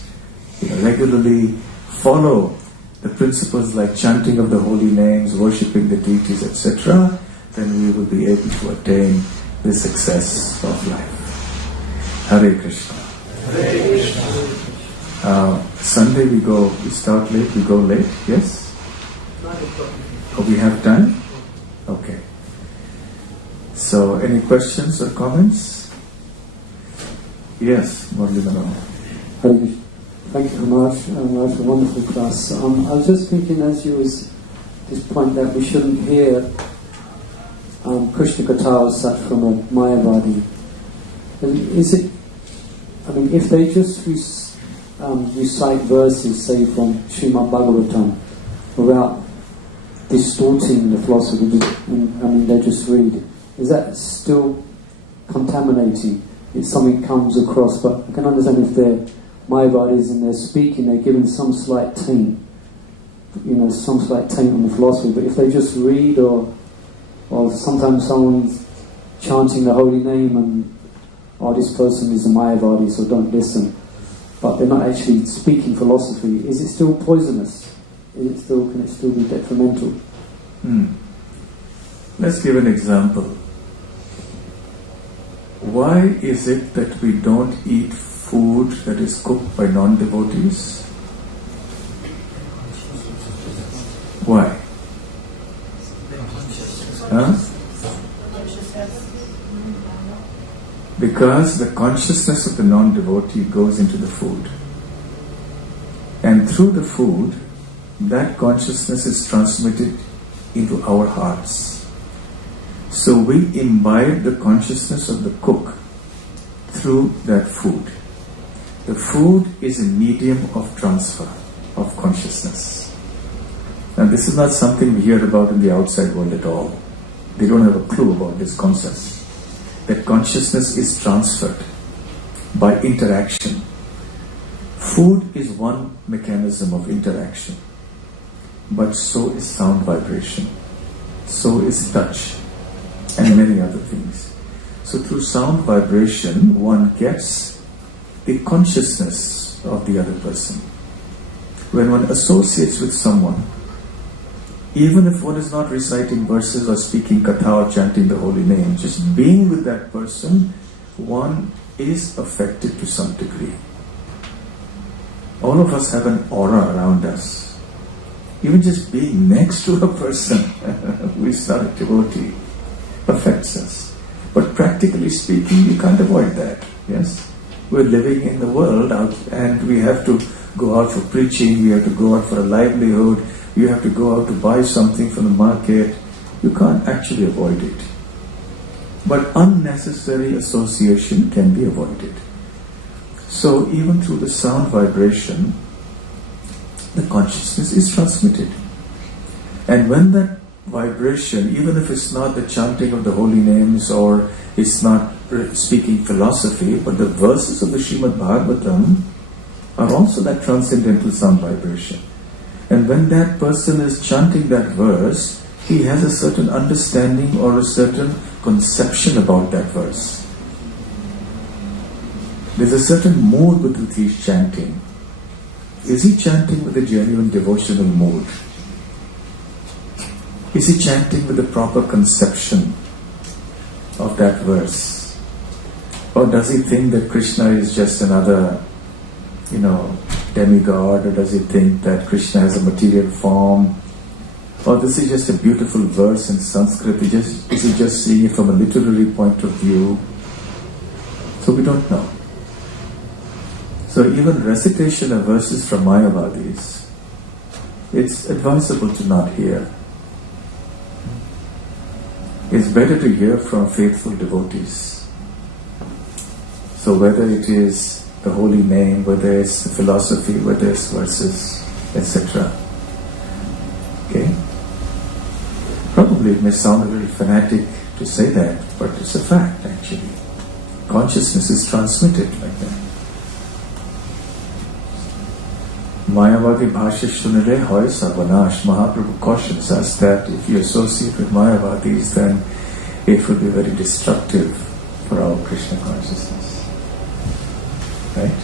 regularly follow the principles like chanting of the holy names, worshipping the deities, etc., then we will be able to attain the success of life. Hare Kṛṣṇa. Hare Kṛṣṇa. Sunday we start late, we go late, yes? Oh, we have time? Okay. So, any questions or comments? Yes, Murli Manohar. Hare Krishna. Thank you, Maharaj. Maharaj, a wonderful class. I was just thinking as you was this point that we shouldn't hear Krishna Katha as such from a Mayavadi. Is it, if they just recite verses, say from Śrīmad-Bhāgavatam, without distorting the philosophy, they just read, is that still contaminating? If something comes across, but I can understand if they're Mayavadis and they're speaking, they're giving some slight taint, some slight taint on the philosophy. But if they just read, or sometimes someone's chanting the holy name and, this person is a Mayavadi, so don't listen, but they're not actually speaking philosophy, is it still poisonous? Can it still be detrimental? Let's give an example. Why is it that we don't eat food that is cooked by non-devotees? Why? Huh? Because the consciousness of the non-devotee goes into the food. And through the food, that consciousness is transmitted into our hearts. So we imbibe the consciousness of the cook through that food. The food is a medium of transfer of consciousness. And this is not something we hear about in the outside world at all. They don't have a clue about this concept. That consciousness is transferred by interaction. Food is one mechanism of interaction, but so is sound vibration, so is touch, and many other things. So through sound vibration, one gets the consciousness of the other person. When one associates with someone, even if one is not reciting verses or speaking katha or chanting the holy name, just being with that person, one is affected to some degree. All of us have an aura around us. Even just being next to a person who is not a devotee affects us. But practically speaking, you can't avoid that. Yes? We're living in the world out, and we have to go out for preaching, we have to go out for a livelihood, you have to go out to buy something from the market. You can't actually avoid it. But unnecessary association can be avoided. So even through the sound vibration, the consciousness is transmitted. And when that vibration, even if it's not the chanting of the holy names or it's not speaking philosophy, but the verses of the Śrīmad-Bhāgavatam are also that transcendental sound vibration. And when that person is chanting that verse, he has a certain understanding or a certain conception about that verse. There's a certain mood with which he's chanting. Is he chanting with a genuine devotional mood? Is he chanting with the proper conception of that verse? Or does he think that Krishna is just another, demigod, or does he think that Krishna has a material form? Or this is just a beautiful verse in Sanskrit? Is he just seeing it from a literary point of view? So we don't know. So even recitation of verses from Mayavadis, it's advisable to not hear. It's better to hear from faithful devotees. So whether it is the holy name, whether it's philosophy, whether it's verses, etc. Okay? Probably it may sound a little fanatic to say that, but it's a fact actually. Consciousness is transmitted like that. Mayavadi bhashya shunare hoy sarvanash. Mahaprabhu cautions us that if you associate with Mayavadis, then it will be very destructive for our Krishna consciousness. Right?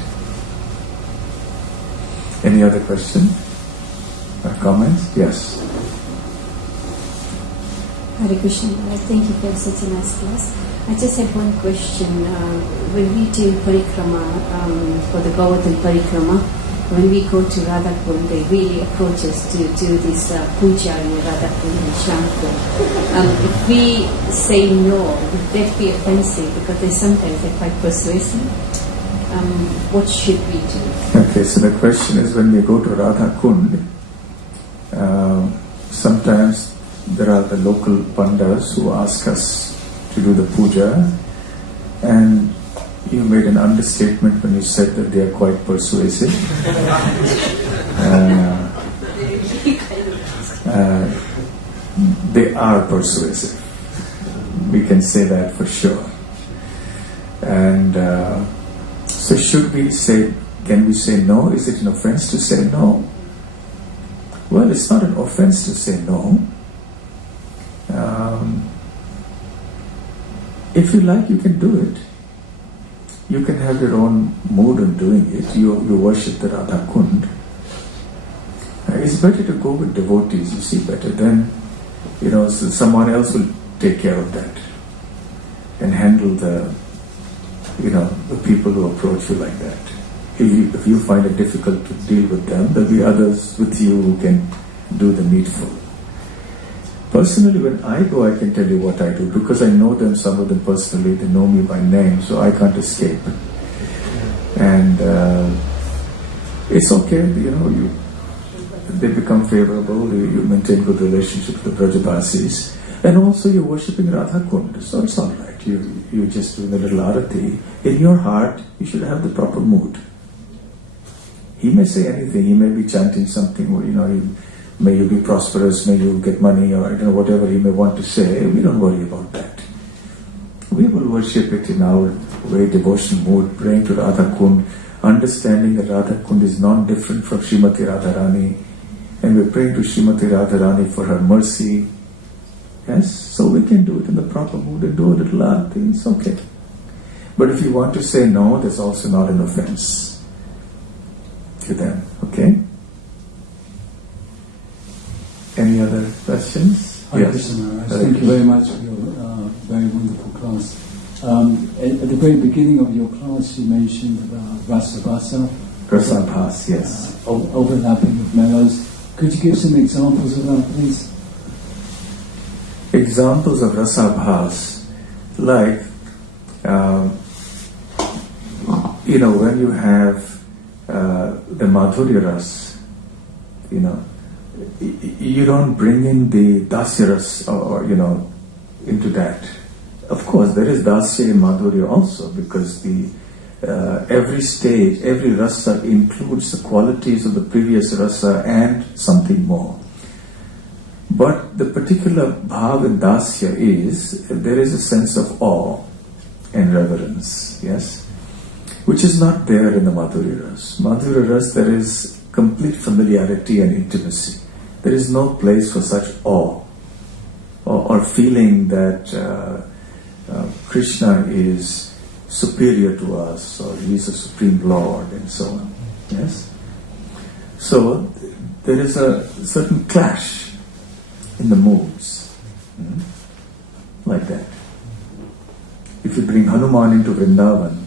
Any other question or comments? Yes. Hare Kṛṣṇa, thank you for such a nice class. I just have one question. When we do parikrama, for the Govardhan parikrama, when we go to Radhakund, they really approach us to do this puja in Radhakund and Shyamkund. If we say no, would that be offensive? Because sometimes they're quite persuasive. What should we do? Okay, so the question is, when we go to Radhakund, sometimes there are the local pandas who ask us to do the puja, and you made an understatement when you said that they are quite persuasive. They are persuasive. We can say that for sure. And so can we say no? Is it an offense to say no? Well, it's not an offense to say no. If you like, you can do it. You can have your own mood in doing it. You worship the Radha Kund. It's better to go with devotees, you see, better than, so someone else will take care of that and handle the the people who approach you like that. If you find it difficult to deal with them, there'll be others with you who can do the needful. Personally, when I go, I can tell you what I do, because I know them, some of them personally, they know me by name, so I can't escape. And it's okay, they become favorable, you maintain good relationships with the Brajabasis, and also you're worshipping Radha Kund, so it's all right. You're just doing a little arati. In your heart, you should have the proper mood. He may say anything, he may be chanting something, may you be prosperous, may you get money, or whatever he may want to say. We don't worry about that. We will worship it in our way, devotional mood, praying to Radha Kund, understanding that Radha Kund is non-different from Srimati Radharani, and we're praying to Srimati Radharani for her mercy. Yes, so we can do it in the proper mood and do a little arati, it's okay. But if you want to say no, that's also not an offense to them, okay? Any other questions? Hare Kṛṣṇa. Thank you very much for your very wonderful class. At the very beginning of your class, you mentioned about rasa. Rasabhas, yes. Overlapping of mellows. Could you give some examples of that, please? Examples of rasabhas, like, when you have the Mathurā ras, you don't bring in the dasya ras or into that. Of course, there is dasya in Madhurya also, because every stage, every rasa includes the qualities of the previous rasa and something more. But the particular bhav in dasya is, there is a sense of awe and reverence, yes, which is not there in the Mathurā ras. Mathurā ras, there is complete familiarity and intimacy. There is no place for such awe or feeling that Krishna is superior to us, or he is a supreme Lord, and so on. Yes? So there is a certain clash in the moods, like that. If you bring Hanuman into Vrindavan,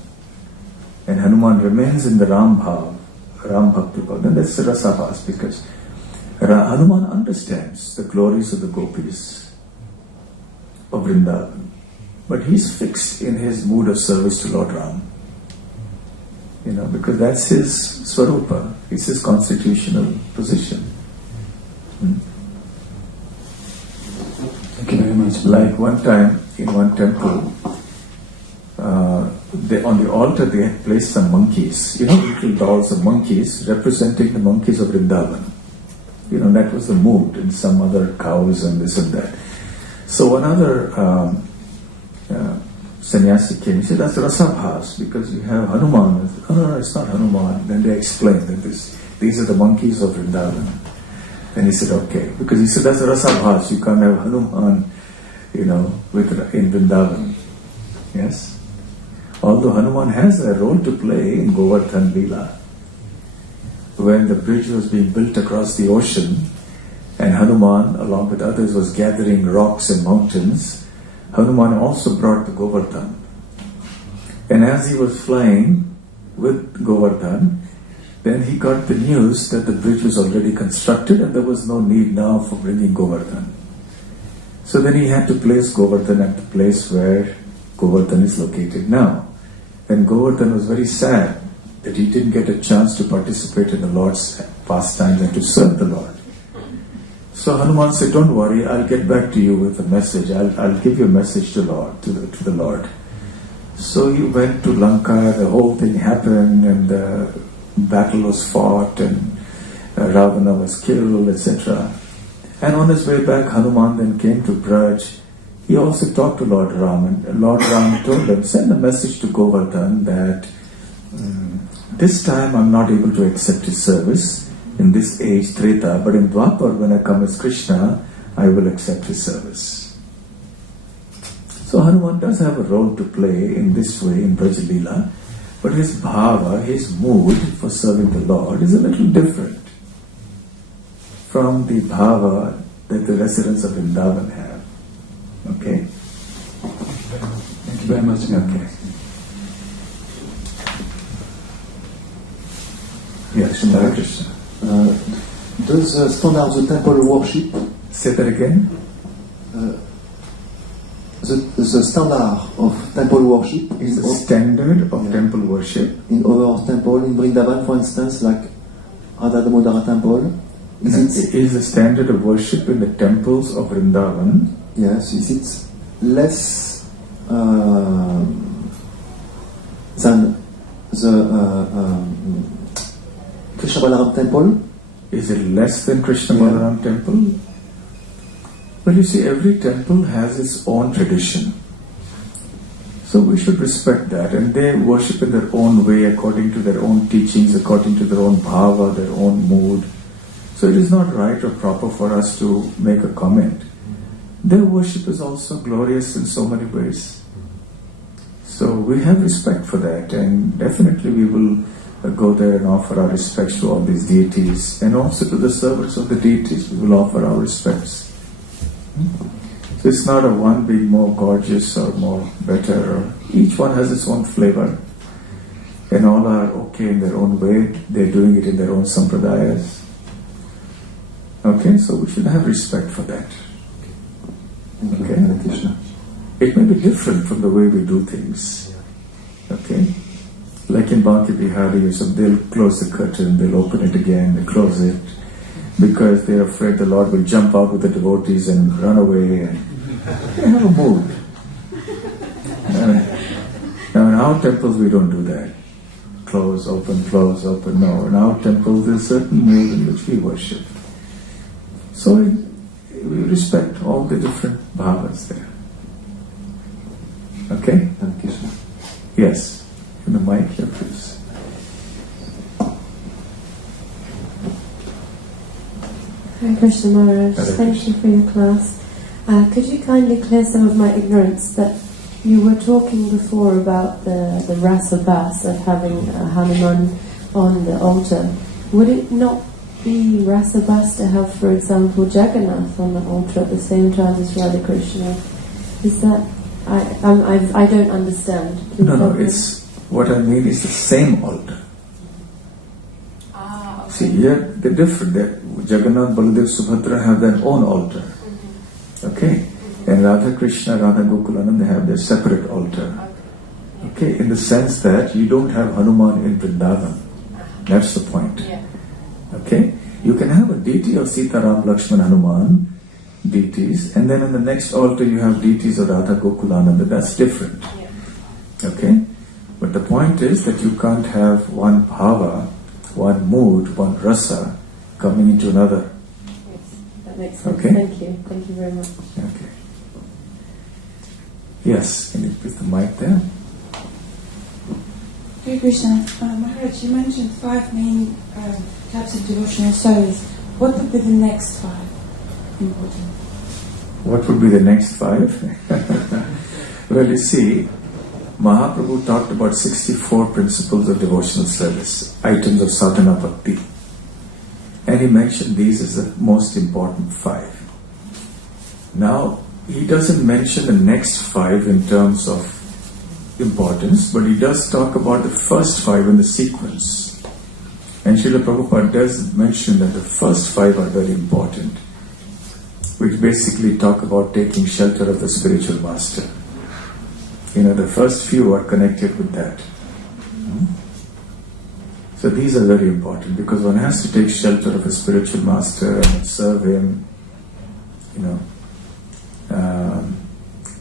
and Hanuman remains in the Ram Bhakti Bhav, then that's rasabhas, because Hanuman understands the glories of the gopis of Vrindavan, but he's fixed in his mood of service to Lord Ram. Because that's his swarupa, it's his constitutional position. Thank you very much. Like one time in one temple, on the altar they had placed some monkeys, little dolls of monkeys representing the monkeys of Vrindavan. That was the mood, and some other cows and this and that. So one other sannyasi came, he said, that's rasabhas, because you have Hanuman. No, it's not Hanuman. Then they explained that these are the monkeys of Vrindavan. And he said, okay, because he said, that's rasabhas, you can't have Hanuman, in Vrindavan. Yes? Although Hanuman has a role to play in Govardhan Leela. When the bridge was being built across the ocean, and Hanuman, along with others, was gathering rocks and mountains, Hanuman also brought the Govardhan. And as he was flying with Govardhan, then he got the news that the bridge was already constructed and there was no need now for bringing Govardhan. So then he had to place Govardhan at the place where Govardhan is located now. And Govardhan was very sad that he didn't get a chance to participate in the Lord's pastimes and to serve the Lord. So Hanuman said, don't worry, I'll get back to you with a message. I'll give you a message to the Lord. So he went to Lanka, the whole thing happened, and the battle was fought, and Ravana was killed, etc. And on his way back, Hanuman then came to Braj. He also talked to Lord Ram, and Lord Ram told him, send a message to Govardhan that this time I'm not able to accept his service in this age, Treta, but in Dwapar, when I come as Krishna, I will accept his service. So Hanuman does have a role to play in this way in Braj Leela, but his bhava, his mood for serving the Lord is a little different from the bhava that the residents of Vrindavan have. Okay? Thank you very much. Okay. Yes, Hare Kṛṣṇa. Does standard the temple worship? Say that again. The standard of temple worship Is the standard of temple worship in our temple in Vrindavan, for instance, like Radha Damodara temple. is the standard of worship in the temples of Vrindavan. Yes, is it less than the Krishna Balaram temple? Is it less than Krishna Balaram temple? Well, you see, every temple has its own tradition. So we should respect that. And they worship in their own way, according to their own teachings, according to their own bhava, their own mood. So it is not right or proper for us to make a comment. Their worship is also glorious in so many ways. So we have respect for that, and definitely we will go there and offer our respects to all these deities, and also to the servants of the deities we will offer our respects. So it's not a one being more gorgeous or more better, or each one has its own flavor, and all are okay in their own way. They're doing it in their own sampradayas. Okay, so we should have respect for that. Okay? It may be different from the way we do things. Okay? Like in Bhakti Bihari, they'll close the curtain, they'll open it again, they close it, because they're afraid the Lord will jump out with the devotees and run away, and they have a mood. Now in our temples we don't do that. Close, open, no. In our temples there's a certain mood in which we worship. So we respect all the different bhavas there. Okay? Thank you, sir. Yes. In the mic here, please. Hare Kṛṣṇa Maharaj, Hare thank you for your class. Could you kindly clear some of my ignorance that you were talking before about the rasa bas of having Hanuman on the altar? Would it not be rasa bas to have, for example, Jagannath on the altar at the same time as Radha Krishna? Is that... I don't understand. Please No, it's... What I mean is the same altar. Okay. See, here they're different. Jagannath, Baladev, Subhadra have their own altar. Okay? And Radha Krishna, Radha Gokulanand, they have their separate altar. Okay? In the sense that you don't have Hanuman in Vrindavan. That's the point. Okay? You can have a deity of Sita, Ram, Lakshman, Hanuman, deities, and then in the next altar you have deities of Radha Gokulananda. That's different. Okay? But the point is that you can't have one bhava, one mood, one rasa coming into another. Yes, that makes sense. Okay. Thank you. Thank you very much. Okay. Yes, can you put the mic there? Hare Kṛṣṇa, Maharaj, you mentioned 5 main types of devotional service. What would be the next 5 important? What would be the next 5? Well, you see, Mahaprabhu talked about 64 principles of devotional service, items of sadhana bhakti. And he mentioned these as the most important 5. Now, he doesn't mention the next 5 in terms of importance, but he does talk about the first 5 in the sequence. And Srila Prabhupada does mention that the first 5 are very important, which basically talk about taking shelter of the spiritual master. The first few are connected with that. So these are very important, because one has to take shelter of a spiritual master and serve him.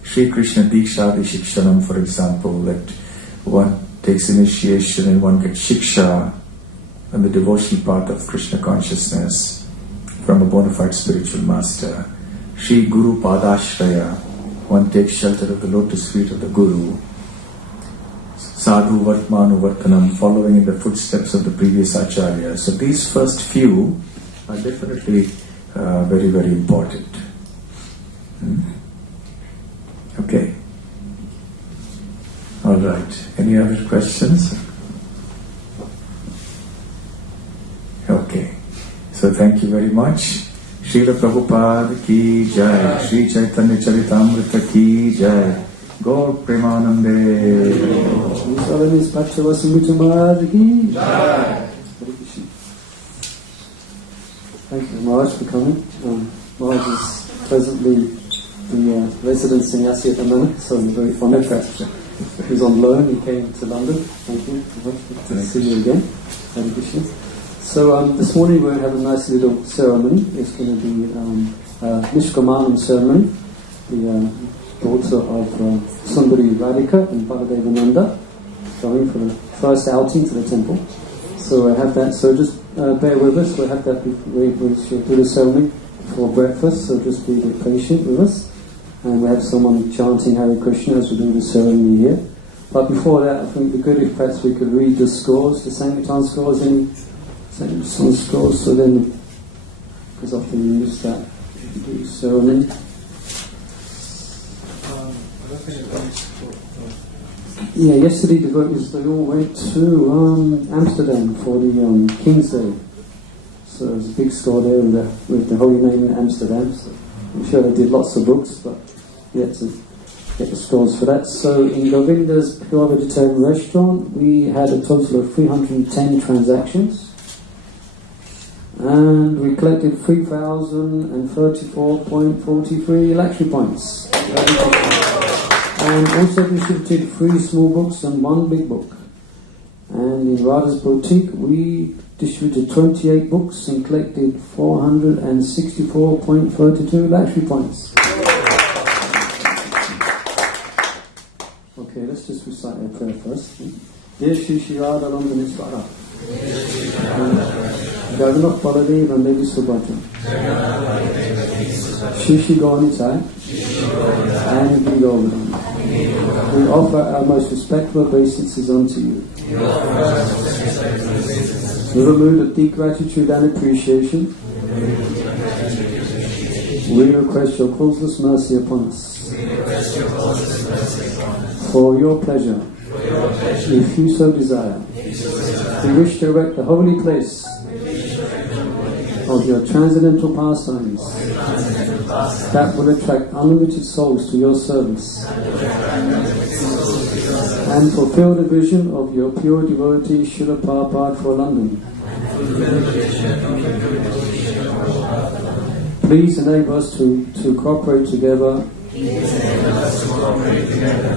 Sri Krishna Dikshadi Shikshanam, for example, that one takes initiation and one gets shiksha on the devotional part of Krishna consciousness from a bona fide spiritual master. Sri Guru Padashraya, one takes shelter of the lotus feet of the Guru. Sadhu Vartmanu Vartanam, following in the footsteps of the previous Acharya. So these first few are definitely very, very important. Okay. All right. Any other questions? Okay. So thank you very much. Srila Prabhupada ki jai. Sri Chaitanya Charitamrita ki jai. Gaur Premanande. Sri Saran's Bhakti Rasamrita Swami ki jai. Maharaj for coming. Maharaj is presently the resident sannyasi at the moment, so I'm very fond of that. He was on loan, he came to London. Thank you. Good to see you again. Hare Kṛṣṇa. So this morning we're going to have a nice little ceremony. It's going to be a Nishkamanam ceremony. The daughter of Sundari Radhika and Bhagadevananda going for the first outing to the temple. So we'll have that. So just bear with us. We'll have that. We'll do the ceremony before breakfast. So just be a bit patient with us. And we have someone chanting Hare Kṛṣṇa as we do the ceremony here. But before that, I think it'd be good if perhaps we could read the scores, the Sankirtan scores, any Sankirtan scores. So then, because often we use that to do ceremony. Yeah, yesterday the devotees, they all went to Amsterdam for the King's Day. So there's a big score there with the holy name in Amsterdam. So I'm sure they did lots of books, but we had to get the scores for that. So in Govinda's Pure Vegetarian Restaurant, we had a total of 310 transactions. And we collected 3,034.43 Lakshmi points. And also distributed 3 small books and 1 big book. And in Radha's Boutique, we distributed 28 books and collected 464.32 Lakshmi points. Okay, let's just recite our prayer first. Dear Shri Radha London Isvara. Jagannath Baladev and Lady Subhadra. Shri Gaunitai and Giri Govardhan. We offer our most respectful obeisances unto you. With a mood of deep gratitude and appreciation, we request your causeless mercy upon us. For your pleasure, if you so desire, we wish to erect the holy place of your transcendental pastimes that will attract unlimited souls to your service and fulfill the vision of your pure devotee Srila Prabhupada for London. Please enable us to cooperate together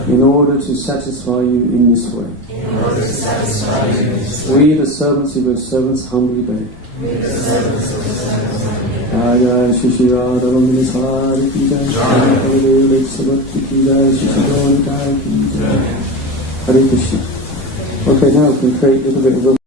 in order to satisfy you in this way. We, the servants of your servants, humbly beg. Jaya Shri Radha Ramani Sari Ki Jai, Shri Sabhakti Ki Jai, Shri Gaunitai Ki Jai. Hare Kṛṣṇa. Okay, now we can create a little bit of